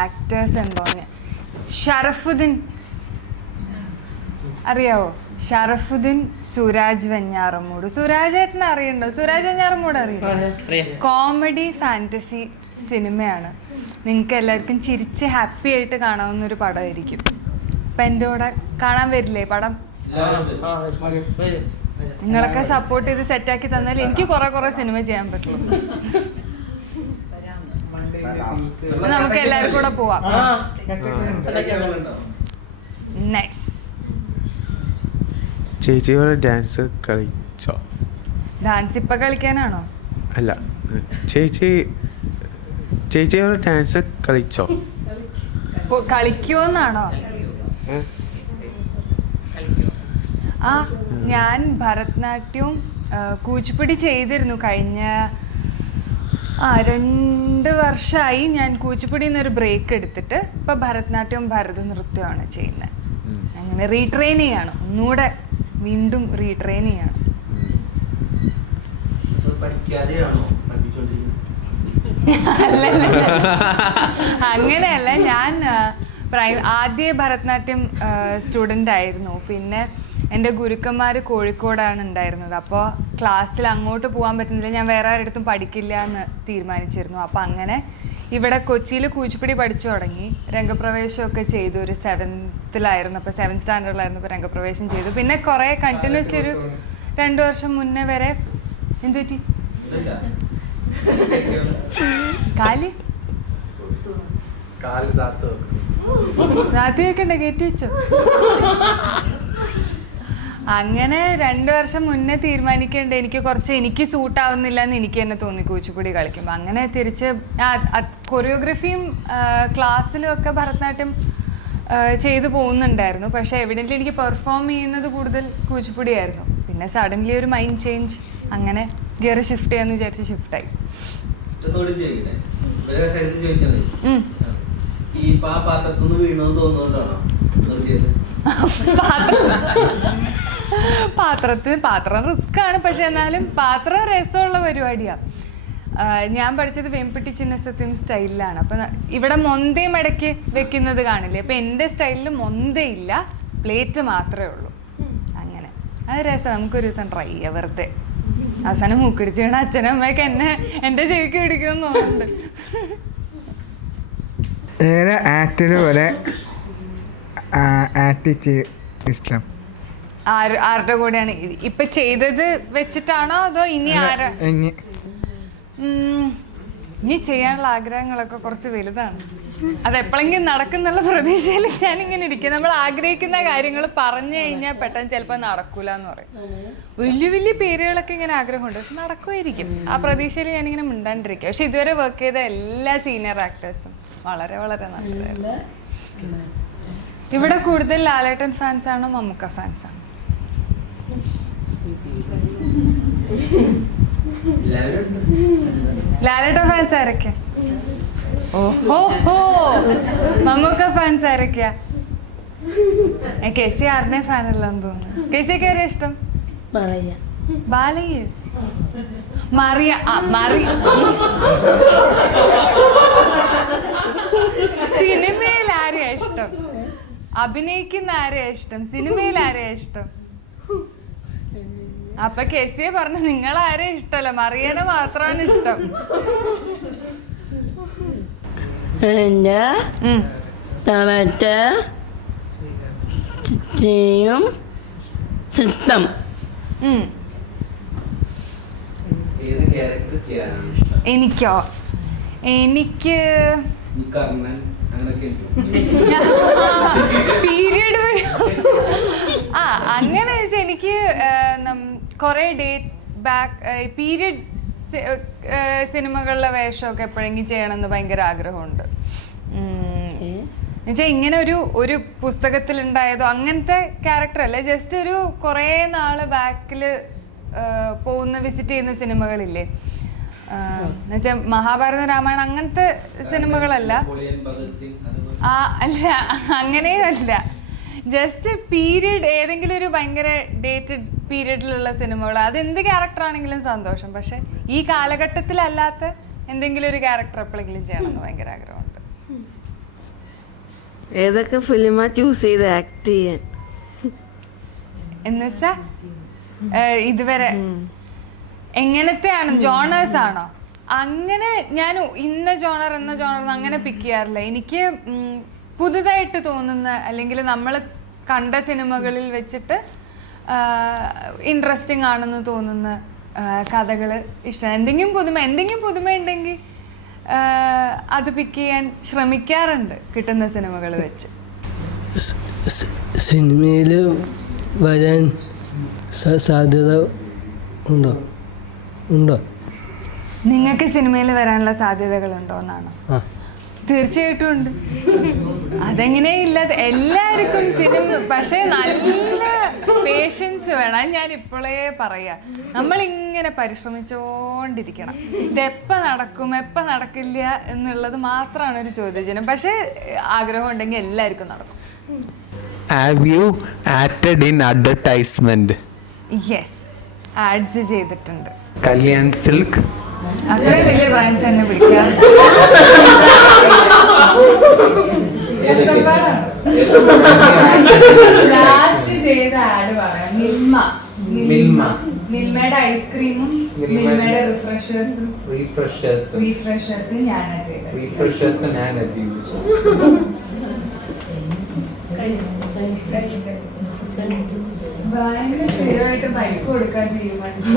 ആക്ടേഴ്സ് ഉണ്ടോന്ന്. ഷറഫുദ്ദീൻ അറിയാവോ? ഷറഫുദ്ദീൻ, സുരാജ് വെഞ്ഞാറമ്മൂട്. സുരാജ് ഏട്ടനെ അറിയണ്ടോ? സുരാജ് വെഞ്ഞാറമ്മൂട് അറിയില്ല. കോമഡി ഫാന്റസി സിനിമയാണ്. നിങ്ങൾക്ക് എല്ലാവർക്കും ചിരിച്ച് ഹാപ്പി ആയിട്ട് കാണാവുന്ന ഒരു പടമായിരിക്കും. അപ്പം എൻ്റെ കൂടെ കാണാൻ വരില്ലേ പടം? നിങ്ങളൊക്കെ സപ്പോർട്ട് ചെയ്ത് സെറ്റാക്കി തന്നാൽ എനിക്ക് കുറെ സിനിമ ചെയ്യാൻ പറ്റുള്ളൂ. നമുക്ക് എല്ലാവർക്കും കൂടെ പോവാം. നൈസ്. ചേച്ചിയോടെ ഡാൻസ് കളിച്ചോ? ഡാൻസ് ഇപ്പൊ കളിക്കാനാണോ? അല്ല, ചേച്ചിയോടെ ഡാൻസ് കളിച്ചോ? കളിക്കുമെന്നാണോ? ആ, ഞാൻ ഭരതനാട്യവും കൂച്ചിപ്പുടി ചെയ്തിരുന്നു കഴിഞ്ഞ 2 വർഷമായി. ഞാൻ കൂച്ചിപ്പുടിയിൽ നിന്നൊരു ബ്രേക്ക് എടുത്തിട്ട് ഇപ്പൊ ഭരതനാട്യവും ഭരതനൃത്യമാണ് ചെയ്യുന്നത്. അങ്ങനെ റീട്രെയിൻ ചെയ്യാണ്, ഒന്നുകൂടെ വീണ്ടും റീട്രെയിൻ ചെയ്യാണ്. അങ്ങനെയല്ല, ഞാൻ ആദ്യ ഭരതനാട്യം സ്റ്റുഡൻ്റ് ആയിരുന്നു. പിന്നെ എൻ്റെ ഗുരുക്കന്മാർ കോഴിക്കോടാണ് ഉണ്ടായിരുന്നത്. അപ്പോൾ ക്ലാസ്സിൽ അങ്ങോട്ട് പോകാൻ പറ്റുന്നില്ല, ഞാൻ വേറെ ആരുടെടുത്തും പഠിക്കില്ല എന്ന് തീരുമാനിച്ചിരുന്നു. അപ്പോൾ അങ്ങനെ ഇവിടെ കൊച്ചിയിൽ കൂച്ചിപ്പുടി പഠിച്ചു തുടങ്ങി. രംഗപ്രവേശമൊക്കെ ചെയ്തു. ഒരു 7th അപ്പോൾ 7th സ്റ്റാൻഡേർഡിലായിരുന്നു ഇപ്പോൾ രംഗപ്രവേശം ചെയ്തു. പിന്നെ കുറേ കണ്ടിന്യൂസ്ലി ഒരു 2 വർഷം മുന്നേ വരെ എന്തു പറ്റി? കാലി രാത്രി വെക്കണ്ടേ? കയറ്റി വെച്ചോ? അങ്ങനെ 2 വർഷം മുന്നേ തീരുമാനിക്കേണ്ട എനിക്ക് സൂട്ടാവുന്നില്ല എന്ന് എനിക്ക് തന്നെ തോന്നി കൂച്ചിപ്പുടി കളിക്കുമ്പോൾ. അങ്ങനെ തിരിച്ച് കൊറിയോഗ്രഫിയും ക്ലാസ്സിലും ഒക്കെ ഭരതനാട്യം ചെയ്തു പോകുന്നുണ്ടായിരുന്നു. പക്ഷേ എവിടെയെങ്കിലും എനിക്ക് പെർഫോം ചെയ്യുന്നത് കൂടുതൽ കൂച്ചിപ്പുടിയായിരുന്നു. പിന്നെ സഡൻലി ഒരു മൈൻഡ് ചേഞ്ച്, അങ്ങനെ ഗിയർ ഷിഫ്റ്റ് ചെയ്യാന്ന് വിചാരിച്ച് ഷിഫ്റ്റായി. പാത്രം റിസ്ക് ആണ്, പക്ഷെ എന്നാലും പാത്രം രസമുള്ള പരിപാടിയാണ്. ഞാൻ പഠിച്ചത് വെമ്പട്ടി ചിന്നസത്യം സ്റ്റൈലിലാണ്. അപ്പം ഇവിടെ മൊന്തയും ഇടയ്ക്ക് വെക്കുന്നത് കാണില്ലേ? അപ്പം എൻ്റെ സ്റ്റൈലിൽ മൊന്തയില്ല, പ്ലേറ്റ് മാത്രമേ ഉള്ളൂ. അങ്ങനെ അത് രസം. നമുക്കൊരു ദിവസം ട്രൈ ചെയ്യാം വെറുതെ. അവസാനം മൂക്കിടിച്ച് വീണ അച്ഛനും അമ്മയൊക്കെ എൻ്റെ ചെവിക്ക് പിടിക്കുമെന്ന് തോന്നുന്നുണ്ട്. ഏത് ആക്ടറ് പോലെ ആക്ട് ഇഷ്ടം? ആരുടെ കൂടെയാണ് ഇപ്പൊ ചെയ്തത് വെച്ചിട്ടാണോ അതോ ഇനി ആരാ? ഇനി ചെയ്യാനുള്ള ആഗ്രഹങ്ങളൊക്കെ കുറച്ച് വലുതാണ്. അതെപ്പോഴെങ്കിലും നടക്കുന്നുള്ള പ്രതീക്ഷയിൽ ഞാനിങ്ങനെ ഇരിക്കും. നമ്മൾ ആഗ്രഹിക്കുന്ന കാര്യങ്ങൾ പറഞ്ഞു കഴിഞ്ഞാൽ പെട്ടെന്ന് ചിലപ്പോൾ നടക്കൂല എന്ന് പറയും. വലിയ പേരുകളൊക്കെ ഇങ്ങനെ ആഗ്രഹമുണ്ട്, പക്ഷെ നടക്കുമായിരിക്കും. ആ പ്രതീക്ഷയിൽ ഞാനിങ്ങനെ മിണ്ടാണ്ടിരിക്കുക. പക്ഷെ ഇതുവരെ വർക്ക് ചെയ്ത എല്ലാ സീനിയർ ആക്ടേഴ്സും വളരെ നല്ലതായിരുന്നു. ഇവിടെ കൂടുതൽ ലാലേട്ടൻ ഫാൻസ് ആണോ മമ്മൂക്ക ഫാൻസ് ആണോ? ലാലേട്ടൻ ഫാൻസ് ആരൊക്കെയാ? ഓഹോ, മമ്മൂക്ക ഫാൻസ് ആരൊക്കെയാ? KCR ഫാനല്ലെന്ന് തോന്നുന്നു. KCR ഇഷ്ടം? ബാലയ്യ. മറിയ സിനിമയിൽ ആരെയാ ഇഷ്ടം? അഭിനയിക്കുന്ന ആരെയാ ഇഷ്ടം? സിനിമയിൽ ആരെയാ ഇഷ്ടം? അപ്പൊ കെസിയെ പറഞ്ഞ നിങ്ങൾ ആരെയും ഇഷ്ടമല്ല, മറിയനെ മാത്രമാണ് ഇഷ്ടം. ടൊമാറ്റോ ചെയ്യും സിസ്റ്റം. ഏത് ക്യാരക്ടർ ചെയ്യാനാണ് ഇഷ്ടം? എനിക്ക് ഈ കർണൻ അങ്ങനെയൊക്കെ പീരിയഡ് അങ്ങനെ വെച്ചാൽ എനിക്ക് കുറെ ഡേറ്റ് ബാക്ക് പീരിയഡ് സിനിമകളിലെ വേഷമൊക്കെ എപ്പോഴെങ്കിലും ചെയ്യണമെന്ന് ഭയങ്കര ആഗ്രഹമുണ്ട്. എന്നുവെച്ചാൽ ഇങ്ങനെ ഒരു പുസ്തകത്തിലുണ്ടായതോ അങ്ങനത്തെ ക്യാരക്ടർ അല്ലേ, ജസ്റ്റ് ഒരു കുറേ നാള് ബാക്കിൽ വിസിറ്റ് ചെയ്യുന്ന സിനിമകളില്ലേ, എന്നുവെച്ചാൽ മഹാഭാരതം രാമായണം അങ്ങനത്തെ സിനിമകളല്ല. അല്ല, അങ്ങനെയും അല്ല, ജസ്റ്റ് പീരിയഡ് ഏതെങ്കിലും ഒരു ഭയങ്കര ഡേറ്റഡ് പീരിയഡിലുള്ള സിനിമകൾ. അതെന്ത് ക്യാരക്ടർ ആണെങ്കിലും സന്തോഷം, പക്ഷെ ഈ കാലഘട്ടത്തിലല്ലാത്ത എന്തെങ്കിലും ഒരു ക്യാരക്ടർ എപ്പോഴെങ്കിലും ചെയ്യണമെന്ന് ഭയങ്കര ആഗ്രഹമുണ്ട്. ഏതൊക്കെ ഫിലിമാ ചൂസ് ചെയ്ത് ആക്ട് ചെയ്യാൻ? എന്നുവെച്ചാ ഇതുവരെ എങ്ങനത്തെയാണ്, ജോണേഴ്സ് ആണോ? അങ്ങനെ ഞാൻ ഇന്ന ജോണർ എന്ന ജോണർ അങ്ങനെ പിക്ക് ചെയ്യാറില്ല. എനിക്ക് പുതുതായിട്ട് തോന്നുന്ന അല്ലെങ്കിൽ നമ്മൾ കണ്ട സിനിമകളിൽ വെച്ചിട്ട് ഇൻട്രസ്റ്റിംഗ് ആണെന്ന് തോന്നുന്ന കഥകൾ ഇഷ്ടമാണ്. എന്തെങ്കിലും പുതുമ ഉണ്ടെങ്കിൽ അത് പിക്ക് ചെയ്യാൻ ശ്രമിക്കാറുണ്ട് കിട്ടുന്ന സിനിമകൾ വെച്ച്. സിനിമയിൽ വരാൻ സാധ്യത ഉണ്ടോ? നിങ്ങൾക്ക് സിനിമയിൽ വരാനുള്ള സാധ്യതകളുണ്ടോ എന്നാണോ? തീർച്ചയായിട്ടും ഉണ്ട്. അതെങ്ങനെയില്ലാതെ എല്ലാവർക്കും സിനിമ, പക്ഷേ നല്ല പേഷ്യൻസ് വേണം. ഞാൻ ഇപ്പോഴേ പറയാം, നമ്മളിങ്ങനെ പരിശ്രമിച്ചുകൊണ്ടിരിക്കണം. ഇതെപ്പോൾ നടക്കും എപ്പോൾ നടക്കില്ല എന്നുള്ളത് മാത്രമാണ് ഒരു ചോദ്യചിഹ്നം. പക്ഷേ ആഗ്രഹം ഉണ്ടെങ്കിൽ എല്ലാവർക്കും നടക്കും. Have you acted in advertisement? Yes, ads ചെയ്തിട്ടുണ്ട്. Kalyan Silk. അത്രയും വലിയ ബ്രാൻഡ്സ് എന്നെ വിളിക്കാം. ലാസ്റ്റ് ചെയ്ത ആഡ് പറയാം, മിൽമയുടെ ഐസ്ക്രീമും മിൽമയുടെ റിഫ്രഷേഴ്സും ഞാനാ ചെയ്തത്. ഭയങ്കര സ്ഥിരമായിട്ട് ബൈക്ക് കൊടുക്കാൻ തീരുമാനിച്ചു.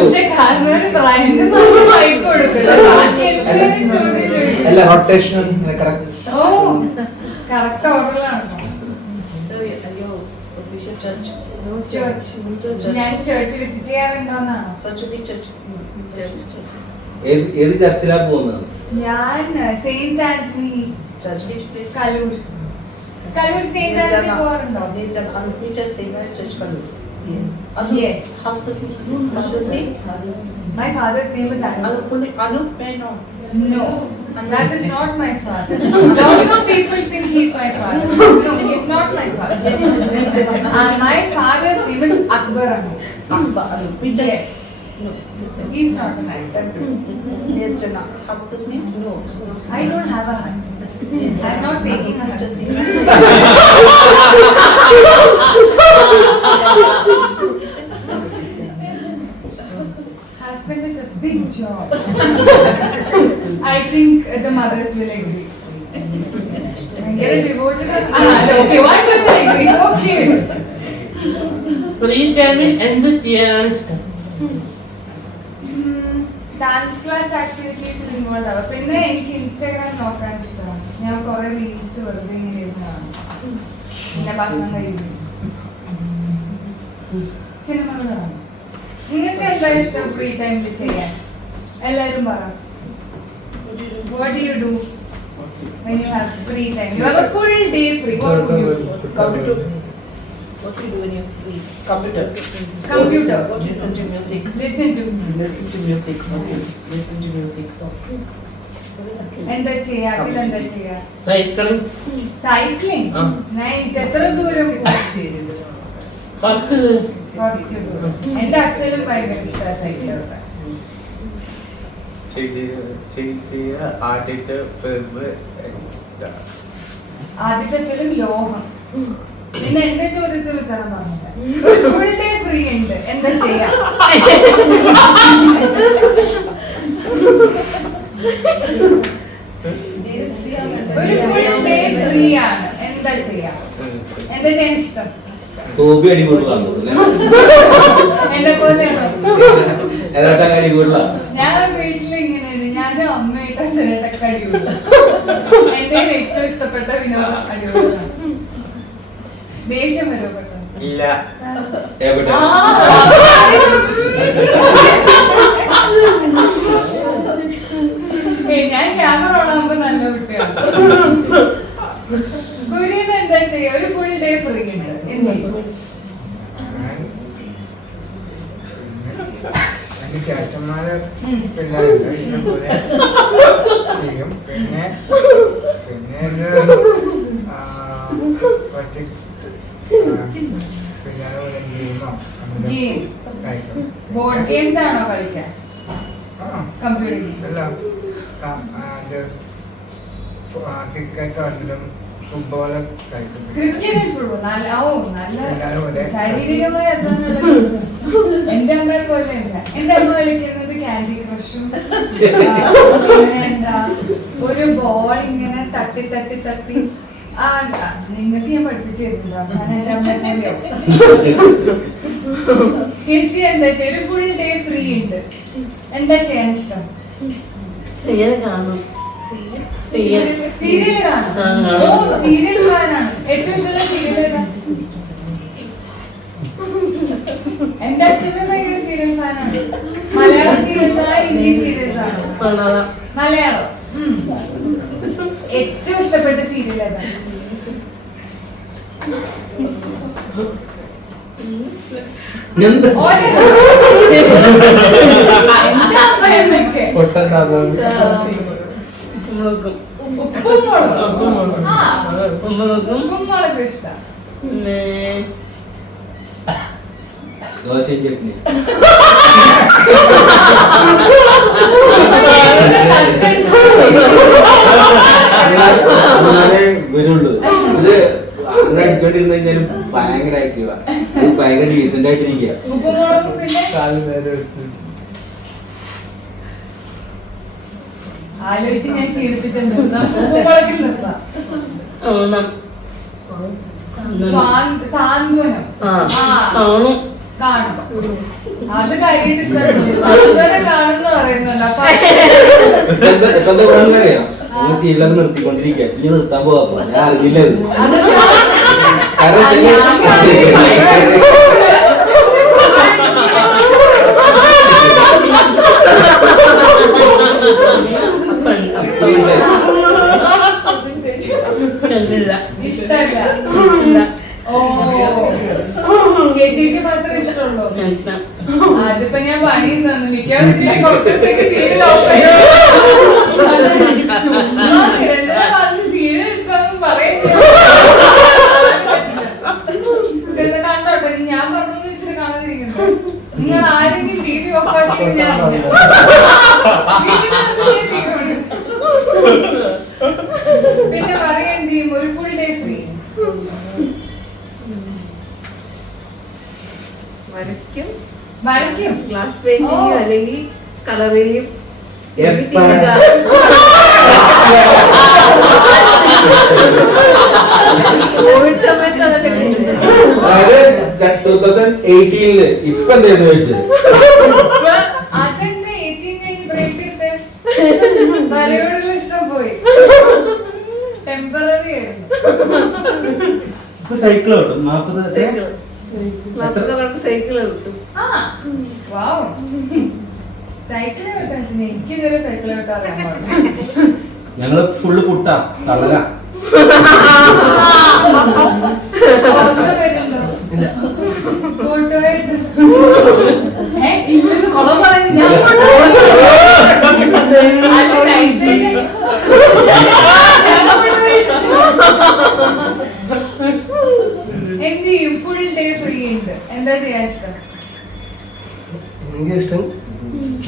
പക്ഷെ കാരണവര് ബ്രാൻഡ് മാത്രം ബൈക്ക് കൊടുക്കില്ല, ബാക്കി എല്ലാവരും ഓ കറക്റ്റ് ഓർഡറിലാണ്. ഞാൻ ചേർച്ച് വിസിറ്റ് ചെയ്യാറുണ്ടോന്നാണോ? ഏത് ചർച്ചിലാ പോകുന്നത്? ഞാൻ സെയിന്റ് ആന്റണി കലൂർ സെയിന്റ് ആന്റണി പോകാറുണ്ടോ? Yes. My father's name is Anup. No, that is not my father. Lots of people think he's my father. No, he's not my father. My father's name is Akbar Anup. Yes. No, he's not like that. Husband's name? No. I don't have a husband. I'm not taking a husband. Husband is a big job. I think the mothers will agree. Get a devoted. Okay, one person agrees. Okay. Please tell me എന്ത് ചെയ്യാനാണ് ഇഷ്ടം? ഡാൻസ് ക്ലാസ് ആക്ടിവിറ്റീസിൽ ഇൻവോൾവ് ആവുക. പിന്നെ എനിക്ക് ഇൻസ്റ്റാഗ്രാം നോക്കാൻ ഇഷ്ടമാണ്. ഞാൻ കുറെ റീൽസ് വെറുതെ ഇങ്ങനെ ഇരുന്നതാണ്. പിന്നെ ഭക്ഷണം കഴിക്കും, സിനിമകൾ കാണും. നിങ്ങൾക്ക് എന്താ ഇഷ്ടം ഫ്രീ ടൈമിൽ ചെയ്യാൻ? എല്ലാവരും പറ. What do you do when you have free time? You have a full day free. What would you do? What do you do when you're free? Computer. Listen to music. Listen to music. Okay. Listen to music. എന്താ ചെയ്യാ? അതിലെന്താ ചെയ്യാ? സൈക്ലിംഗ്. സൈക്ലിംഗ്. നൈസ്. എത്ര ദൂരം? എന്റെ അച്ഛനും ഭയങ്കര ഇഷ്ടമാണ് സൈക്കിൾ ഓട്ടാൻ. ആദ്യത്തെ ഫിലിം ലോഹം. പിന്നെ എന്റെ ചോദ്യത്തിന് ഉത്തരം പറഞ്ഞില്ല. ഫുൾ ഡേ ഫ്രീ ഉണ്ട്, എന്താ ചെയ്യാ? ഒരു ഫുൾ ഡേ ഫ്രീ ആണ്, എന്താ ചെയ്യാ? എന്താ ചെയ്യാൻ ഇഷ്ടം? എന്നെ പോലെയാണോ? ഞാൻ വീട്ടിൽ ഇങ്ങനെ ഞാനും അമ്മയായിട്ട് അച്ഛനായിട്ടൊക്കെ അടിപൊളി. എന്റെ ഏറ്റവും ഇഷ്ടപ്പെട്ട വിനോദം അടിപൊളിയാണ്. ദേഷ്യം വരും പെട്ടെന്ന്. ഞാൻ ക്യാമറ ഓണാകുമ്പോ നല്ല കുട്ടിയാണ്. കുര്യൻ എന്താ ചെയ്യാ? ഒരു ഫുൾ ഡേ ഫ്രീ ഉണ്ട്, എന്ത് ചെയ്യും? എനിക്ക് അച്ഛന്മാര് പിള്ളേരുണ്ട്, ഇതുപോലെ ചെയ്യും. പിന്നെ പിള്ളേരെ പോലെ ഗെയിമോ കളിക്കും. ബോർഡ് ഗെയിംസ് ആണോ കളിക്കാൻ? കമ്പ്യൂട്ടർ ഗെയിം എല്ലാം ക്രിക്കറ്റ് ആണെങ്കിലും ഫുട്ബോള് കളിക്കും. ക്രിക്കറ്റ് ഫുട്ബോൾ നല്ല ശാരീരികമായ അധ്വാനമുള്ള ഗെയിംസ്. എന്റെ അമ്മയെ പോലെയല്ല. എന്റെ അമ്മ കളിക്കുന്നത് ക്യാൻഡി ക്രഷും എന്താ ഒരു ബോൾ ഇങ്ങനെ തട്ടി തട്ടി തട്ടി. നിങ്ങൾക്ക് ഞാൻ പഠിപ്പിച്ചു തരുന്നുണ്ടോ? ഞാൻ എന്റെ അമ്മയെ പോലെയോ? ചേച്ചി എന്താ ചെയ്യാ? ഒരു ഫുൾ ഡേ ഫ്രീ ഉണ്ട്, എന്താ ചെയ്യാൻ ഇഷ്ടം? സീരിയൽ കാണും. സീരിയൽ കാണും. ഓ, സീരിയൽ ഫാനാണ്. ഏറ്റവും ഇഷ്ടമുള്ള സീരിയൽ ഏതാ? എന്റെ അച്ഛനും ഭയങ്കര സീരിയൽ ഫാനാണ്. മലയാളം സീരിയൽസ് ആണോ ഹിന്ദി സീരിയൽസ് ആണോ? മലയാളം. ഏറ്റവും ഇഷ്ടപ്പെട്ട സീരിയൽ ഏതാ? എന്റെ അമ്മ എന്നൊക്കെ ഉപ്പുമുളക് ഇഷ്ടം. വരുള്ളൂ. ഇത് അങ്ങനെ അടിച്ചോണ്ടിരുന്ന കഴിഞ്ഞാലും ഭയങ്കരമായിട്ട് ഭയങ്കര ഡീസന്റ് ആയിട്ട് ഇരിക്കുക. ഉപ്പുമുളക് പിന്നെ ആലോചിച്ച് ഞാൻ ശീലിപ്പിച്ചിട്ടുണ്ട്. ഉപ്പുമുളകിൽ നിർത്താം. സാന്ത്വനം കാണും. അത് കഴിഞ്ഞിട്ട് സാന്ത്വനം കാണുന്ന പറയുന്നുണ്ട്. അപ്പൊ സീരിയലൊക്കെ നിർത്തിക്കൊണ്ടിരിക്കുക. ഇനി നിർത്താൻ പോവാ. ഞാൻ അറിയില്ല ഇഷ്ടല്ല. ഓ, കേസിക്ക് മാത്രമേ ഇഷ്ടമുള്ളൂ. അതിപ്പോ ഞാൻ പണി തന്നു. മിക്കവാറും സീരിയൽ സീരിയൽ എടുക്കാന്നും പറയുന്നത് കണ്ടോട്ടെ. ഞാൻ പറഞ്ഞു വെച്ചിട്ട് കാണാതിരിക്കുന്നു. നിങ്ങൾ ആരെങ്കിലും ടി വി ഓഫാക്കി ഞാൻ പിന്നെ പറയാൻ ചെയ്യും ഒരു ഫുൾ ഡേ ഫ്രീ. വരയ്ക്കും. ഗ്ലാസ് പെയിന്റിങ് അല്ലെങ്കിൽ കളറിങ്. കോവിഡ് സമയത്ത് അതൊക്കെ 2018 ഇപ്പൊ എന്തായിരുന്നു ചോദിച്ചത്? അതെന്നെ 18 കഴിഞ്ഞ് ബ്രേക്ക് എടുത്ത് വരയോടുള്ള ഇഷ്ടം പോയി. ടെമ്പററി ആയിരുന്നു. ഇപ്പൊ സൈക്കിൾ കിട്ടും. 40 സൈക്കിൾ കിട്ടും. സൈക്കിള് കിട്ടാൻ എനിക്ക് ഇതുവരെ സൈക്കിള് കിട്ടാറിയാൻ പാടില്ല. ഞങ്ങള് ഫുള്ള് പുട്ടാ തളരാ. കൂട്ടുകായിട്ട് കുളം പറയുന്നു. ഞാൻ എന്ത് ചെയ്യും? ഫുൾ ഡേ ഫ്രീ ഉണ്ട്,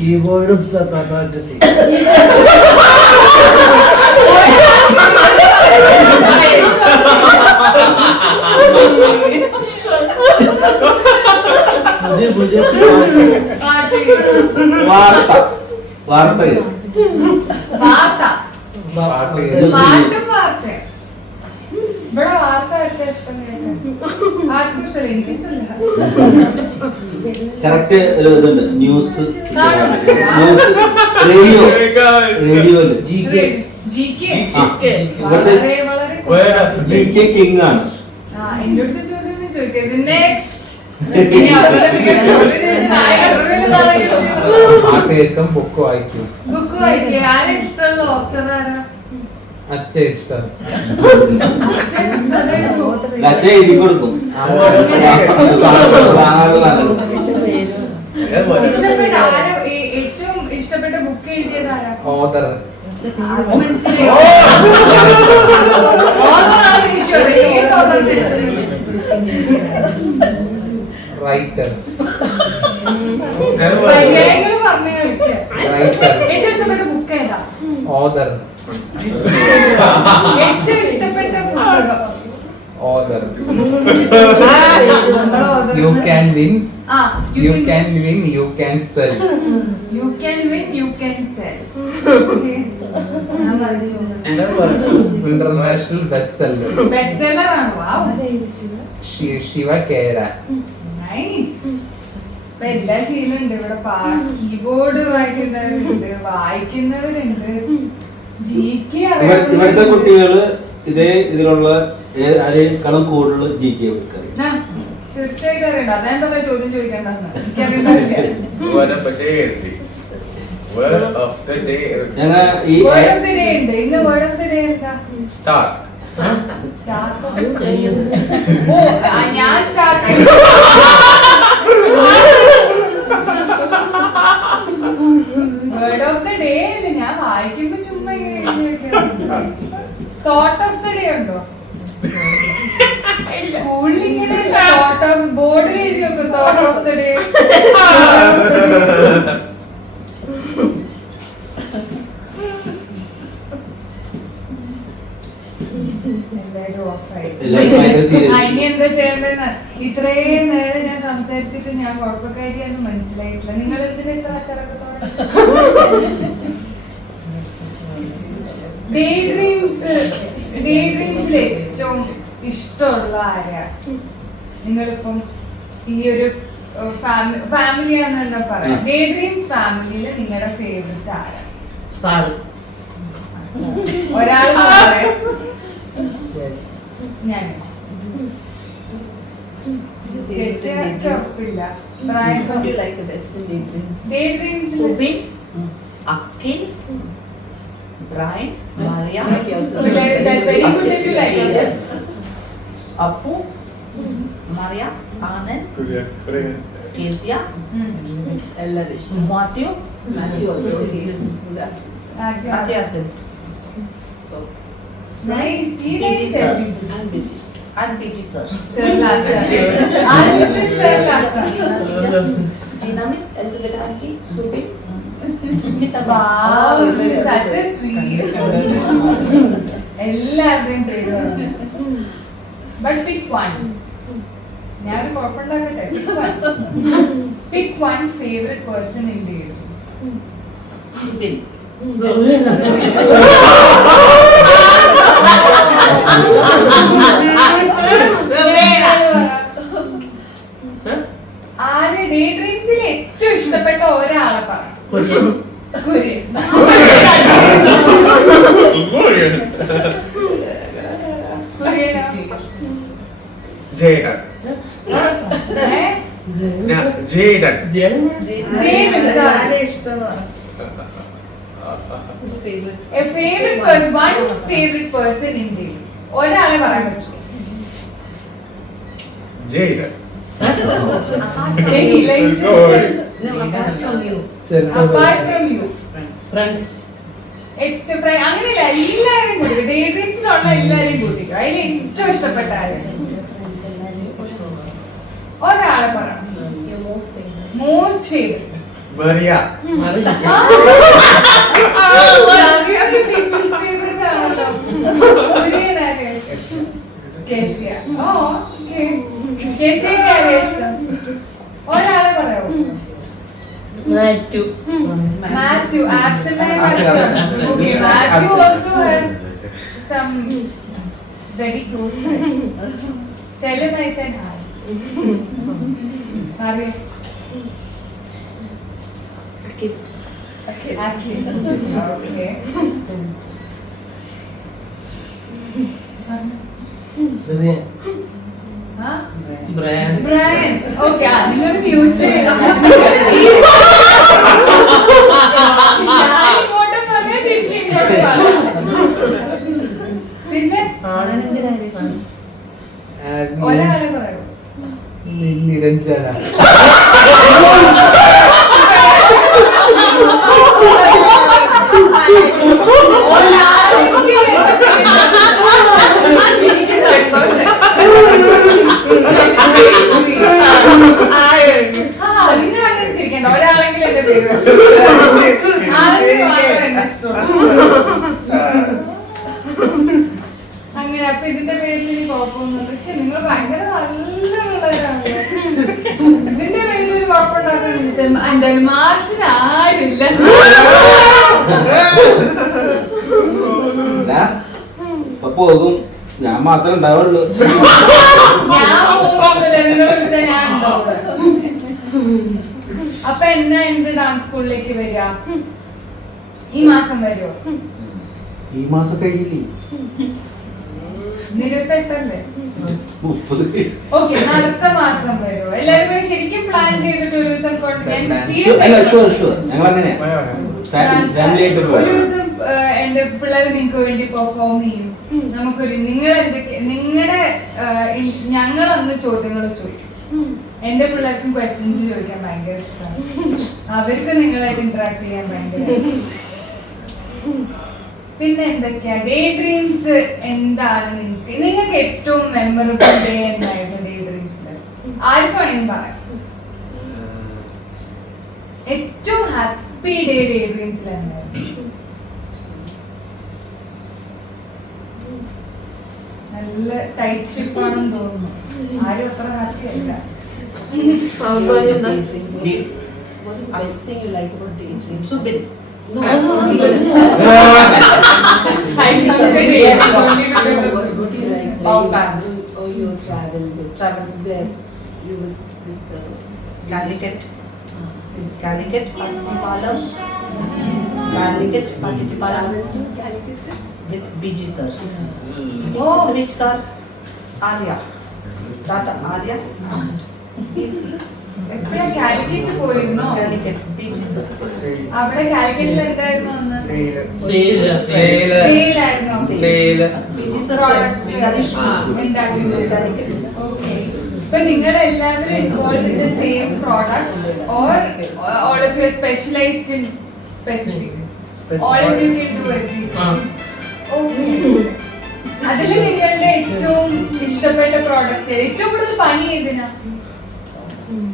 കീബോർഡും പ്രാക്ടീസ് പുതിയ പാട്ട് വാർത്ത വാർത്ത വാർത്ത പാട്ട് പാട്ട് പാട്ട് ഇവിടെ വാർത്ത ഏറ്റവും ഇഷ്ടം കേൾക്കാൻ ആർക്കും ഇഷ്ടമില്ല എനിക്കിഷ്ടമില്ല കറക്റ്റ് ഒരു ഇതുണ്ട് ന്യൂസ് കാണും. ന്യൂസ് റേഡിയോയില് GK. ഇവിടുത്തെ വളരെ വളരെ GK കിങ് ആണ്. എന്റെ അടുത്ത് ചോദ്യം ചോദിക്കരുത് നെക്സ്റ്റ് പാട്ട് കേൾക്കും ബുക്ക് വായിക്കും ബുക്ക് വായിക്കുക ആരെ ഇഷ്ടമുള്ള ഓപ്ഷൻ ആരാ അച്ഛ ഇഷ്ടം ലച്ച എഴുതി കൊടുക്കും. ഇഷ്ടപ്പെട്ട ആരാ ഏറ്റവും ഇഷ്ടപ്പെട്ട ബുക്ക് എഴുതിയത് ആരാ ഓദർ അത് മനസ്സിലായി ഓർമ്മ ഏത് ഓർമ്മ റൈറ്റർ പര്യായങ്ങള് പറഞ്ഞു കളിക്കുക റൈറ്റർ ഏറ്റവും ഇഷ്ടപ്പെട്ട ബുക്ക് ഏതാ ഓദർ ഏറ്റവും ഇഷ്ടപ്പെട്ട പുസ്തകം ഓദർ നമ്മള് യു ക്യാൻ വിൻ ആ you can win you can sell You can win, you can sell. International best seller best seller ആണ്. Wow. ശിവ കേര Nice. ഇപ്പൊ എല്ലാ ശീലമുണ്ട് ഇവിടെ കീബോർഡ് വായിക്കുന്നവരുണ്ട് വായിക്കുന്നവരുണ്ട് GK ഇവിടുത്തെ കുട്ടികള് ഇതിലുള്ള ആരെക്കാളും കൂടുതൽ GK വെക്കാറ്. തീർച്ചയായിട്ടും അറിയണ്ട അതാ എന്താ പറയാ ചോദ്യം ചോദിക്കേണ്ടെന്ന് എനിക്കറിയില്ല. Word of the day. ഞങ്ങൾ ഈ Word of the day ഉണ്ട്. ഇന്ന് word of the day എന്താ? Start. Start. ഓ ഞാൻ സ്റ്റാർട്ട് ചെയ്തു. Word of the day അല്ലേ ഞാൻ വായിക്കുമ്പോ ചുമ്മാ ഇങ്ങനെ എഴുതി വെക്കാറുണ്ട്. Thought of the day ഉണ്ടോ? സ്കൂളിൽ ഇങ്ങനെ thought of ബോർഡിൽ എഴുതി വെക്കും thought of the day. ഇനി എന്താ ചെയ്യേണ്ടതെന്ന് ഇത്രയും നേരം ഞാൻ സംസാരിച്ചിട്ട് ഞാൻ കുഴപ്പക്കാരിയാന്ന് മനസ്സിലായിട്ടില്ല. നിങ്ങൾ എന്തിനാ ഇത്ര അച്ചടക്കത്തോടെ ഡേ ഡ്രീംസിൽ ഏറ്റവും ഇഷ്ടമുള്ള ആരാ? നിങ്ങളിപ്പം ഈ ഒരു ഫാമിലിയാന്ന് തന്നെ പറയാം. ഡേ ഡ്രീംസ് ഫാമിലിയില് നിങ്ങളുടെ ഫേവറേറ്റ് ആരാ? ഒരാൾ ഞാൻ What do you like the best in daydreams? Daydreams. Subin, Akhil, Brian, Maria, That's very good that you like yourself. Appu, Maria, Anand, Kezia, Matthew, also. Matthew Hassan. Nice. He PG likes sir. everything. And PG sir. Sir last time. Sir last time. Gina Miss, Elizabeth Auntie, Subin. Wow, such a sweet person. എല്ലാവരുടെയും പേര് പറഞ്ഞു. But pick one. ഞാനൊരു കുഴപ്പമുണ്ടാക്കട്ടെ. Pick one favorite person in daydreams. Subin. ആര് ഡേ ഡ്രീംസിൽ ഏറ്റവും ഇഷ്ടപ്പെട്ട ഒരാളെ പറ. Kurian. Jayden. Jayden. A favorite person, one favorite person in daydreams. ഒരാളെ പറയാൻ പറ്റുമോ? Jayden. He likes himself. Apart from you. Apart from you. Friends. ഏറ്റവും അങ്ങനെയല്ല എല്ലാവരെയും കൂട്ടിക്കും. ഡേ ഡ്രീംസിലുള്ള എല്ലാവരെയും കൂട്ടിക്കും. അതിൽ ഏറ്റവും ഇഷ്ടപ്പെട്ട ആരാണ്? ഒരാളെ പറ. Your most favorite. Most favourite. ബറിയ people's favorite ആണല്ലോ. Korean ആരെ ഇഷ്ടം? കേസിയ. ഓ, okay. കേസിയക്ക് ആരെ ഇഷ്ടം? ഒരാളെ പറയാമോ? മാത്യു. Matthew, absent ആയ Matthew. Okay, Matthew also has some very close friends. Tell him I said hi. Hari. Akhil. Okay. Huh? Brian. Okay, നിങ്ങൾ മ്യൂട്ട് ചെയ്യണം. ഞാൻ ഇങ്ങോട്ട് പറഞ്ഞാൽ തിരിച്ചിങ്ങോട്ട് പറയാം. പിന്നെ ഒരാളെ പറയൂ. നിരഞ്ജന എനിക്ക് സന്തോഷം. നിങ്ങൾ അങ്ങനെ തിരിക്കണ്ട. ഒരാളെങ്കിലും എന്റെ പേര് അങ്ങനെ. അപ്പൊ ഇതിന്റെ പേരിൽ എനിക്ക് കുഴപ്പമൊന്നുമില്ല. പക്ഷെ നിങ്ങൾ ഭയങ്കര നല്ല പിള്ളേരാണ്. ഇതിന്റെ പേരിൽ ഒരു കുഴപ്പമുണ്ടാക്കാൻ എന്റെ മാഷിന് ആരുമില്ല. പോകും, ഞാൻ മാത്രമേ ഉണ്ടാവുള്ളൂ. ഞാൻ പോകുന്നില്ല, നിങ്ങളുടെ വിളിച്ചാൽ ഞാൻ ഉണ്ടാവും. അപ്പൊ എന്നാ എന്റെ ഡാൻസ് സ്കൂളിലേക്ക് വരിക? ഈ മാസം വരുമോ? ഈ മാസം കഴിയില്ലേ? 28 30. ഓക്കെ, അടുത്ത മാസം വരുമോ? എല്ലാരും കൂടി ശരിക്കും പ്ലാൻ ചെയ്തിട്ട് ഒരു ദിവസം ഒരു ദിവസം എന്റെ പിള്ളേർ നിങ്ങൾക്ക് വേണ്ടി പെർഫോം ചെയ്യും. നമുക്കൊരു നിങ്ങളുടെ ഞങ്ങളന്ന് ചോദ്യങ്ങൾ ചോദിക്കും. എന്റെ പിള്ളേർക്കും ക്വസ്റ്റ്യൻസ് ചോദിക്കാൻ ഭയങ്കര ഇഷ്ടമാണ്. അവർക്ക് നിങ്ങളായിട്ട് ഇന്ററാക്ട് ചെയ്യാൻ ഭയങ്കര. പിന്നെ എന്തൊക്കെയാ ഡേ ഡ്രീംസ്? എന്താണ് നിങ്ങൾക്ക് ഏറ്റവും മെമ്മറബിൾ ഡേ എന്തായിരുന്നു ഡേ ഡ്രീംസിൽ? ആർക്കും വേണമെങ്കിലും പറയാം. ഏറ്റവും ഹാപ്പി ഡേ ഡേ ഡ്രീംസിൽ എന്തായിരുന്നു? നല്ല ടൈറ്റ് ഷിപ്പ് ആണെന്ന് തോന്നുന്നു. ആരും അത്ര ഹാപ്പി അല്ല. I think you like about daydreams. So big. No. What do you like? Power bank. Or you travel there. You would Calicut. Calicut, Patipala. Calicut, Patipala. With BG sir. Oh. Which car? Arya. Tata Arya. Easy. എപ്പോഴാ കാലിക്കറ്റ് പോയിരുന്നോ? Calicut, BG sir. അവിടെ കാലിക്കറ്റിൽ എന്തായിരുന്നു അന്ന്? Sale. ആയിരുന്നോ? ഇപ്പൊ നിങ്ങൾ എല്ലാവരും involve in the same product or all of you specialised in specific? All of you can do everything. Okay. അതിൽ നിങ്ങളുടെ ഏറ്റവും ഇഷ്ടപ്പെട്ട പ്രോഡക്റ്റ്, ഏറ്റവും കൂടുതൽ പണി ഏതിനാ?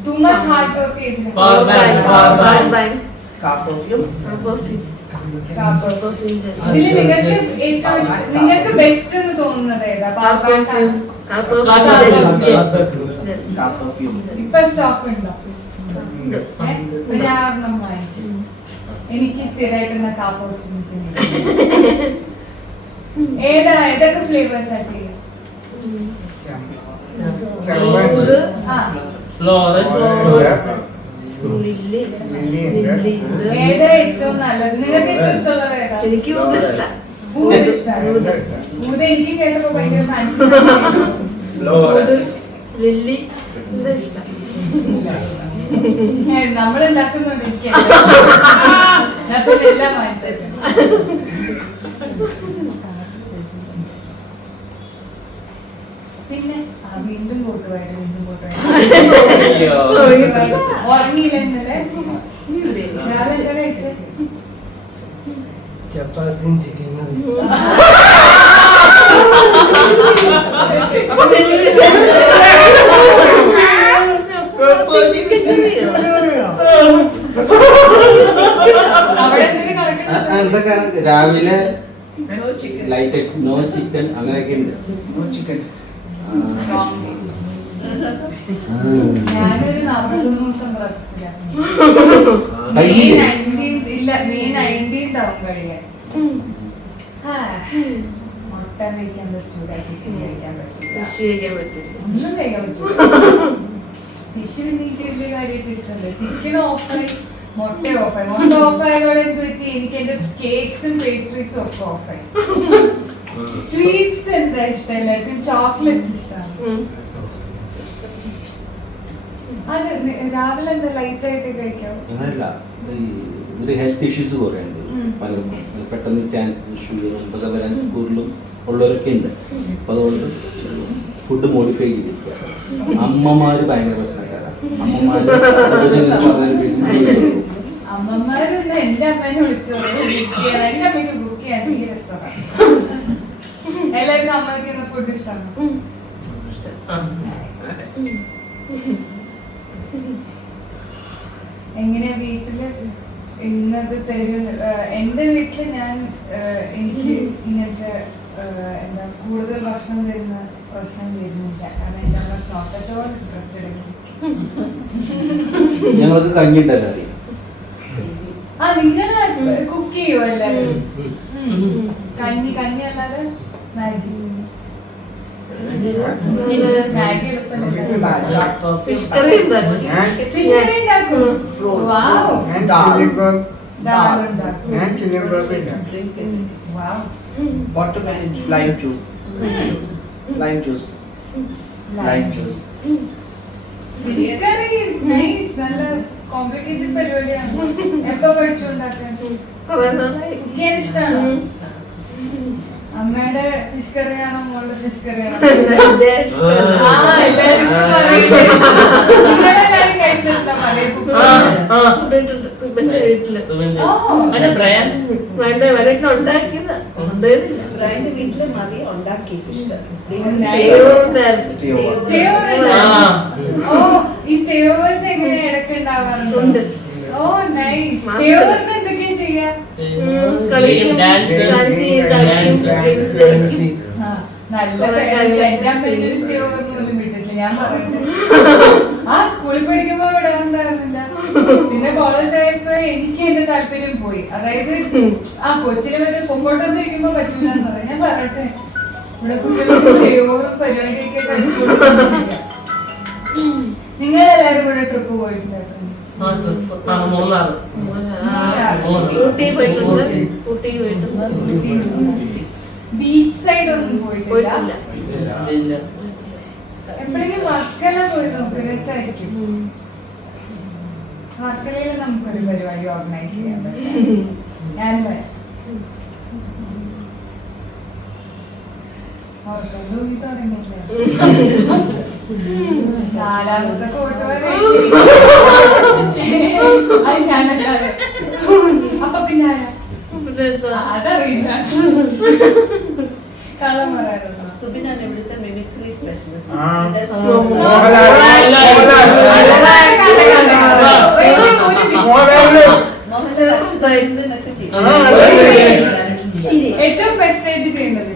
Too much hard work ഏതിനാ? Power bank. Car perfume. Perfume. ഇതില് നിങ്ങൾക്ക് ഏറ്റവും നിങ്ങൾക്ക് ബെസ്റ്റ് എന്ന് തോന്നുന്നത് ഏതാ? ഇപ്പൊ സ്റ്റോക്ക് ഉണ്ടോ? ഞാൻ വാങ്ങിക്കും. എനിക്ക് സ്ഥിരമായിട്ടുള്ള കാർ പെർഫ്യൂംസ് ഏതൊക്കെ ഫ്ലേവേഴ്സാ ചെയ്യാം? ഏതാ ഏറ്റവും നല്ലത്? നിങ്ങൾക്ക് ഏറ്റവും ഇഷ്ടമുള്ളത് ഏതാ? എനിക്ക് ഇഷ്ടം. ഊത് ഇഷ്ടമാണ്. ഊത് എനിക്ക് കേട്ടപ്പോ ഭയങ്കര ഫാൻസി. ലില്ലി ഇഷ്ടം. നമ്മൾ ഉണ്ടാക്കുന്നുണ്ട്. എല്ലാം വാങ്ങിച്ചു. പിന്നെ വീണ്ടും കൂട്ടുപോയത് ഉറങ്ങിയില്ല ഇന്നലെ. രാവിലെ എന്താ കഴിച്ചത്? ചപ്പാത്തിയും ചിക്കനും. Chicken. അങ്ങനെയൊക്കെ ഉണ്ട്. ഞാനൊരു 43 ദിവസം May 19th ആവും കഴിയാൻ. മുട്ട കഴിക്കാൻ പറ്റൂല, ചിക്കൻ കഴിക്കാൻ പറ്റൂല, ഒന്നും കഴിക്കാൻ പറ്റൂല. ഫിഷ് എനിക്ക് വലിയ കാര്യമായിട്ട് ഇഷ്ടമല്ല. ചിക്കൻ ഓഫായി, മുട്ട ഓഫായി. മുട്ട ഓഫായതോടെ എന്ത് വെച്ച് എനിക്ക് എന്റെ കേക്ക്സും പേസ്ട്രീസും ഒക്കെ ഓഫായി. സ്വീറ്റ്സ് എന്താ ഇഷ്ടം? എല്ലാവർക്കും ചോക്ലേറ്റ്സ് ഇഷ്ടമാണ്. അത് രാവിലെ എന്താ ലൈറ്റ് ആയിട്ട് കഴിക്കാം? അങ്ങനെയല്ല, ഇതിൽ ഹെൽത്ത് ഇഷ്യൂസ് കുറേ ഉണ്ട്. പലരും പെട്ടെന്ന് ചാൻസസ് ഷുഗർ ഇതൊക്കെ വരാൻ കൂടുതലും ഉള്ളവരൊക്കെ ഉണ്ട്. അപ്പോൾ അതുകൊണ്ട് ഫുഡ് മോഡിഫൈ ചെയ്തിരിക്കുക. അമ്മമാര് ഭയങ്കര പ്രശ്നക്കാരാണ്. അമ്മമാരൊന്നും എന്റെ അമ്മേനെ വിളിച്ചോ, എന്റെ അമ്മയ്ക്ക് കുക്ക് ചെയ്യാൻ എനിക്ക് രസമാണ്. എല്ലാവർക്കും അമ്മയ്ക്ക് ഫുഡ് ഇഷ്ടമാണ്. എങ്ങനെയാ വീട്ടില് ഇന്നത് തരുന്ന? എന്റെ വീട്ടില് ഞാൻ എനിക്ക് ഇങ്ങനത്തെ എന്താ കൂടുതൽ ഭക്ഷണം തരുന്ന പ്രശ്നം വരുന്നില്ല. കാരണം എന്റെ അമ്മ നോട്ട് അറ്റ് ഓൾ ഇൻട്രസ്റ്റഡ്. ഞങ്ങൾക്ക് കഞ്ഞിട്ടല്ല അറിയാം. നിങ്ങള് കുക്ക് ചെയ്യുമോ എല്ലാവരും? കഞ്ഞി അല്ലാതെ മാഗി എളുപ്പമല്ല. ഫിഷ് കറി ഉണ്ടാക്കും. Watermelon lime juice. Lime juice. Fish curry is nice. നല്ല കോംപ്ലിക്കേറ്റഡ് പരിപാടിയാണ്. എപ്പോ പഠിച്ചുണ്ടാക്കാൻ? ഇഷ്ടമാണോ? അമ്മയുടെ ഫിഷ് കറിയാണോ മോളുടെ ഫിഷ് കറിയാണോ? നിങ്ങളെല്ലാരും കഴിച്ചെടുത്താ മതി. ഉണ്ടാക്കിയത് വീട്ടില് മതി ഉണ്ടാക്കി ഫിഷ് കറി. ഈ സ്റ്റേവേഴ്സ് എങ്ങനെ ഇടയ്ക്ക് ഉണ്ടാവാറുണ്ട്? ഓ നൈസ്. സ്റ്റേവേഴ്സ് എന്തൊക്കെയാ ചെയ്യാ? നല്ല എന്റെ അമ്മേന്റെ ഒരു സ്റ്റേവർ പോലും കിട്ടില്ല. ഞാൻ പറയുന്നത് ആ സ്കൂളിൽ പഠിക്കുമ്പോ വിടാറുണ്ടായിരുന്നില്ല. പിന്നെ കോളേജ് ആയപ്പോ എനിക്ക് എന്റെ താല്പര്യം പോയി. അതായത് ആ കൊച്ചിനെ വരെ പൊങ്കോട്ടൊന്നും വയ്ക്കുമ്പോ പറ്റില്ല എന്ന് പറയാം. ഞാൻ പറയട്ടെ, ഇവിടെ കുട്ടികൾക്ക് സ്റ്റേവറും പരിപാടിയൊക്കെ കഴിച്ചു. നിങ്ങളെല്ലാരും കൂടെ ട്രിപ്പ് പോയിട്ടുണ്ടായിരുന്നു? ബീച്ച് സൈഡ് ഒന്നും പോയിട്ടില്ല. എപ്പോഴെങ്കിലും വർക്കല പോയി നോക്ക്, രസമായിരിക്കും. വർക്കലയിൽ നമുക്കൊരു പരിപാടി ഓർഗനൈസ് ചെയ്യാൻ പറ്റും. ഞാൻ വരാം. തൂങ്ങി തുടങ്ങിയില്ല. നാലാമത്തെ ഫോട്ടോ ഞാനല്ലാതെ. അപ്പൊ പിന്നെ അതറിയില്ല. കള്ളം പറയാറുണ്ടോ? സുബിനാണ് ഇവിടുത്തെ മിമിക്രി സ്പെഷ്യലിസ്റ്റ്. ഏറ്റവും ബെസ്റ്റ് ആയിട്ട് ചെയ്യുന്നത്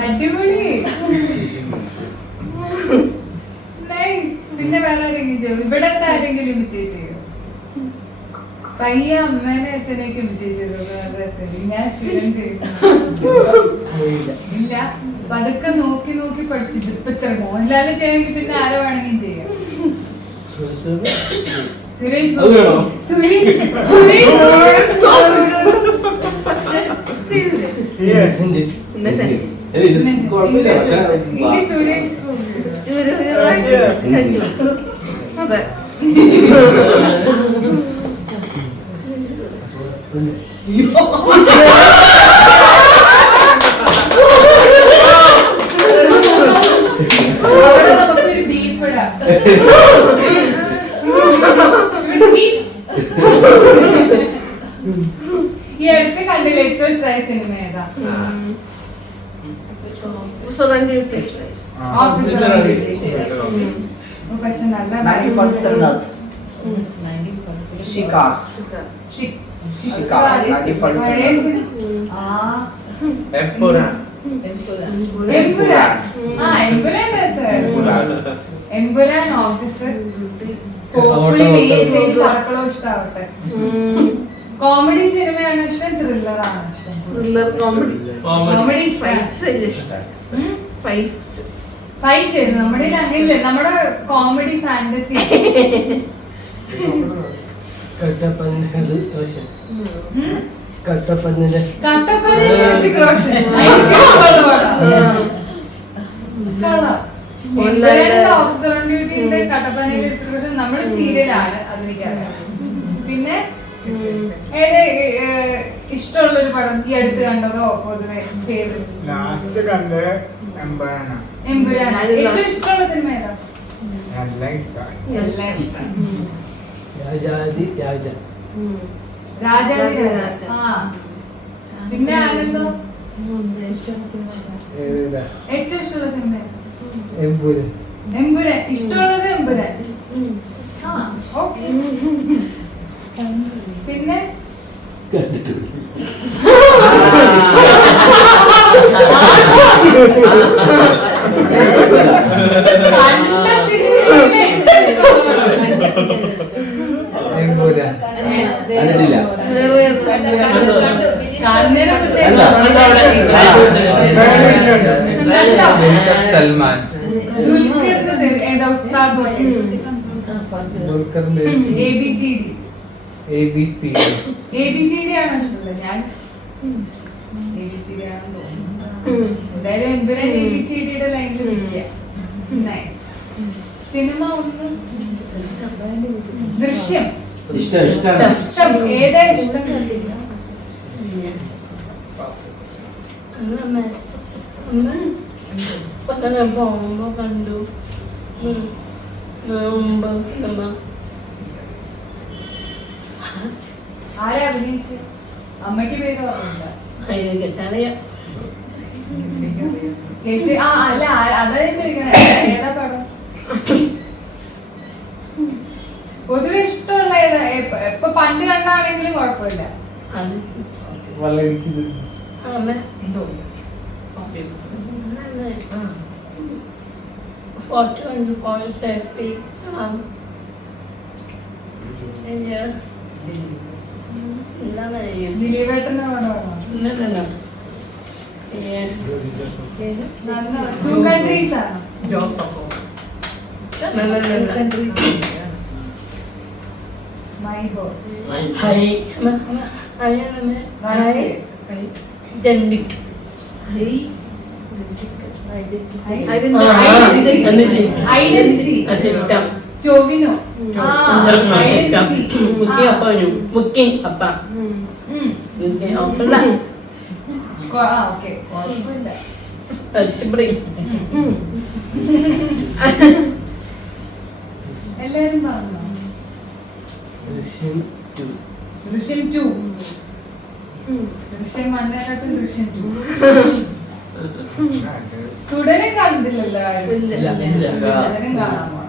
അടിപൊളി. നൈസ്. പിന്നെ വേറെ ആരെങ്കിലും ചെയ്യും? ഇവിടത്തെ ആരെങ്കിലും ഇമിറ്റേറ്റ് ചെയ്യും? പയ്യ അമ്മേനെ അച്ഛനെയൊക്കെ ഇമിറ്റേറ്റ് ചെയ്തു. ഞാൻ സ്ഥിരം ചെയ്യുന്നു. ഇല്ല, പതുക്കെ നോക്കി നോക്കി പഠിച്ചിട്ട് ഇപ്പൊ ഇത്ര മോഹൻലാല് ചെയ്യുമെങ്കിൽ പിന്നെ ആരെ വേണമെങ്കിലും ചെയ്യാം. Suresh Suresh officer and duty. Officer പക്ഷെ നല്ല 91st. Shikar. Shikar. 91st. Empuraan. Empuraan. Empuraan Empuraan officer. Hopefully എനിക്ക് കടക്കളോ ഇഷ്ടാവട്ടെ. കോമഡി സിനിമയാണ് ഇഷ്ടം, ത്രില്ലർ ആണ് ഇഷ്ടം? Thriller comedy. കോമഡി ഫൈറ്റ് നമ്മുടെ അങ്ങനെയില്ലേ, നമ്മുടെ കോമഡി ഫാന്റസി. കട്ടപ്പനത് റോഷൻ. കട്ടപ്പനയിലെ ഓഫീസർ ഓൺ ഡ്യൂട്ടി ഉണ്ട്, കട്ടപ്പനയിലെ നമ്മുടെ സീരിയലാണ്, അതെനിക്കറിയാം. പിന്നെ ഇഷ്ടമുള്ളൊരു പടം ഈ അടുത്ത് കണ്ടതോ പൊതുവെ ഫേവറേറ്റ്? ലാസ്റ്റ് കണ്ട് എമ്പുരാൻ. ഏറ്റവും ഇഷ്ടമുള്ള സിനിമ ഏതാ? നല്ല ഇഷ്ടമായി. എല്ലാം ഇഷ്ടം. രാജാതി രാജ. രാജാതി രാജ. പിന്നെ ആനന്ദോ? ഏറ്റവും ഇഷ്ടമുള്ള സിനിമ എമ്പുരാൻ. എമ്പുരാൻ. ഇഷ്ടമുള്ളത് എമ്പുരാൻ. ഓക്കെ. പിന്നെ സൽമാൻ. ABCD ആണോ ഇഷ്ടമുള്ളത്? ഞാൻ ABCD ആണെന്ന് തോന്നുന്നു. എന്തായാലും എമ്പുരാൻ ABCDയുടെ ലൈനിൽ നിൽക്കുക. സിനിമ ഒന്നും ദൃശ്യം ഇഷ്ടം. ഏതാ ഇഷ്ടം? പോകുമ്പോ കണ്ടു. ആരാ അഭിനയിച്ച്? അമ്മയ്ക്ക് പേര് ഓർമ്മയില്ല. അല്ല അതാ ചോദിക്കണേ, ഏതാ പടം? പൊതുവെ ഇഷ്ടമുള്ള ഏതാ? ഇപ്പൊ പണ്ട് കണ്ടാണെങ്കിലും കുഴപ്പമില്ല. ദിലീപേട്ടന്റെ പടമാണോ? ടു കൺട്രീസ് ആണ്. ജോസഫോ. My boss. ഐഡന്റിറ്റി. ടോവിനോ. എല്ലാരും പറഞ്ഞോ? ദൃശ്യം 2. ദൃശ്യം 1 ദൃശ്യം 2. തുടരും കണ്ടില്ലല്ലോ. തുടരും കാണാമോ?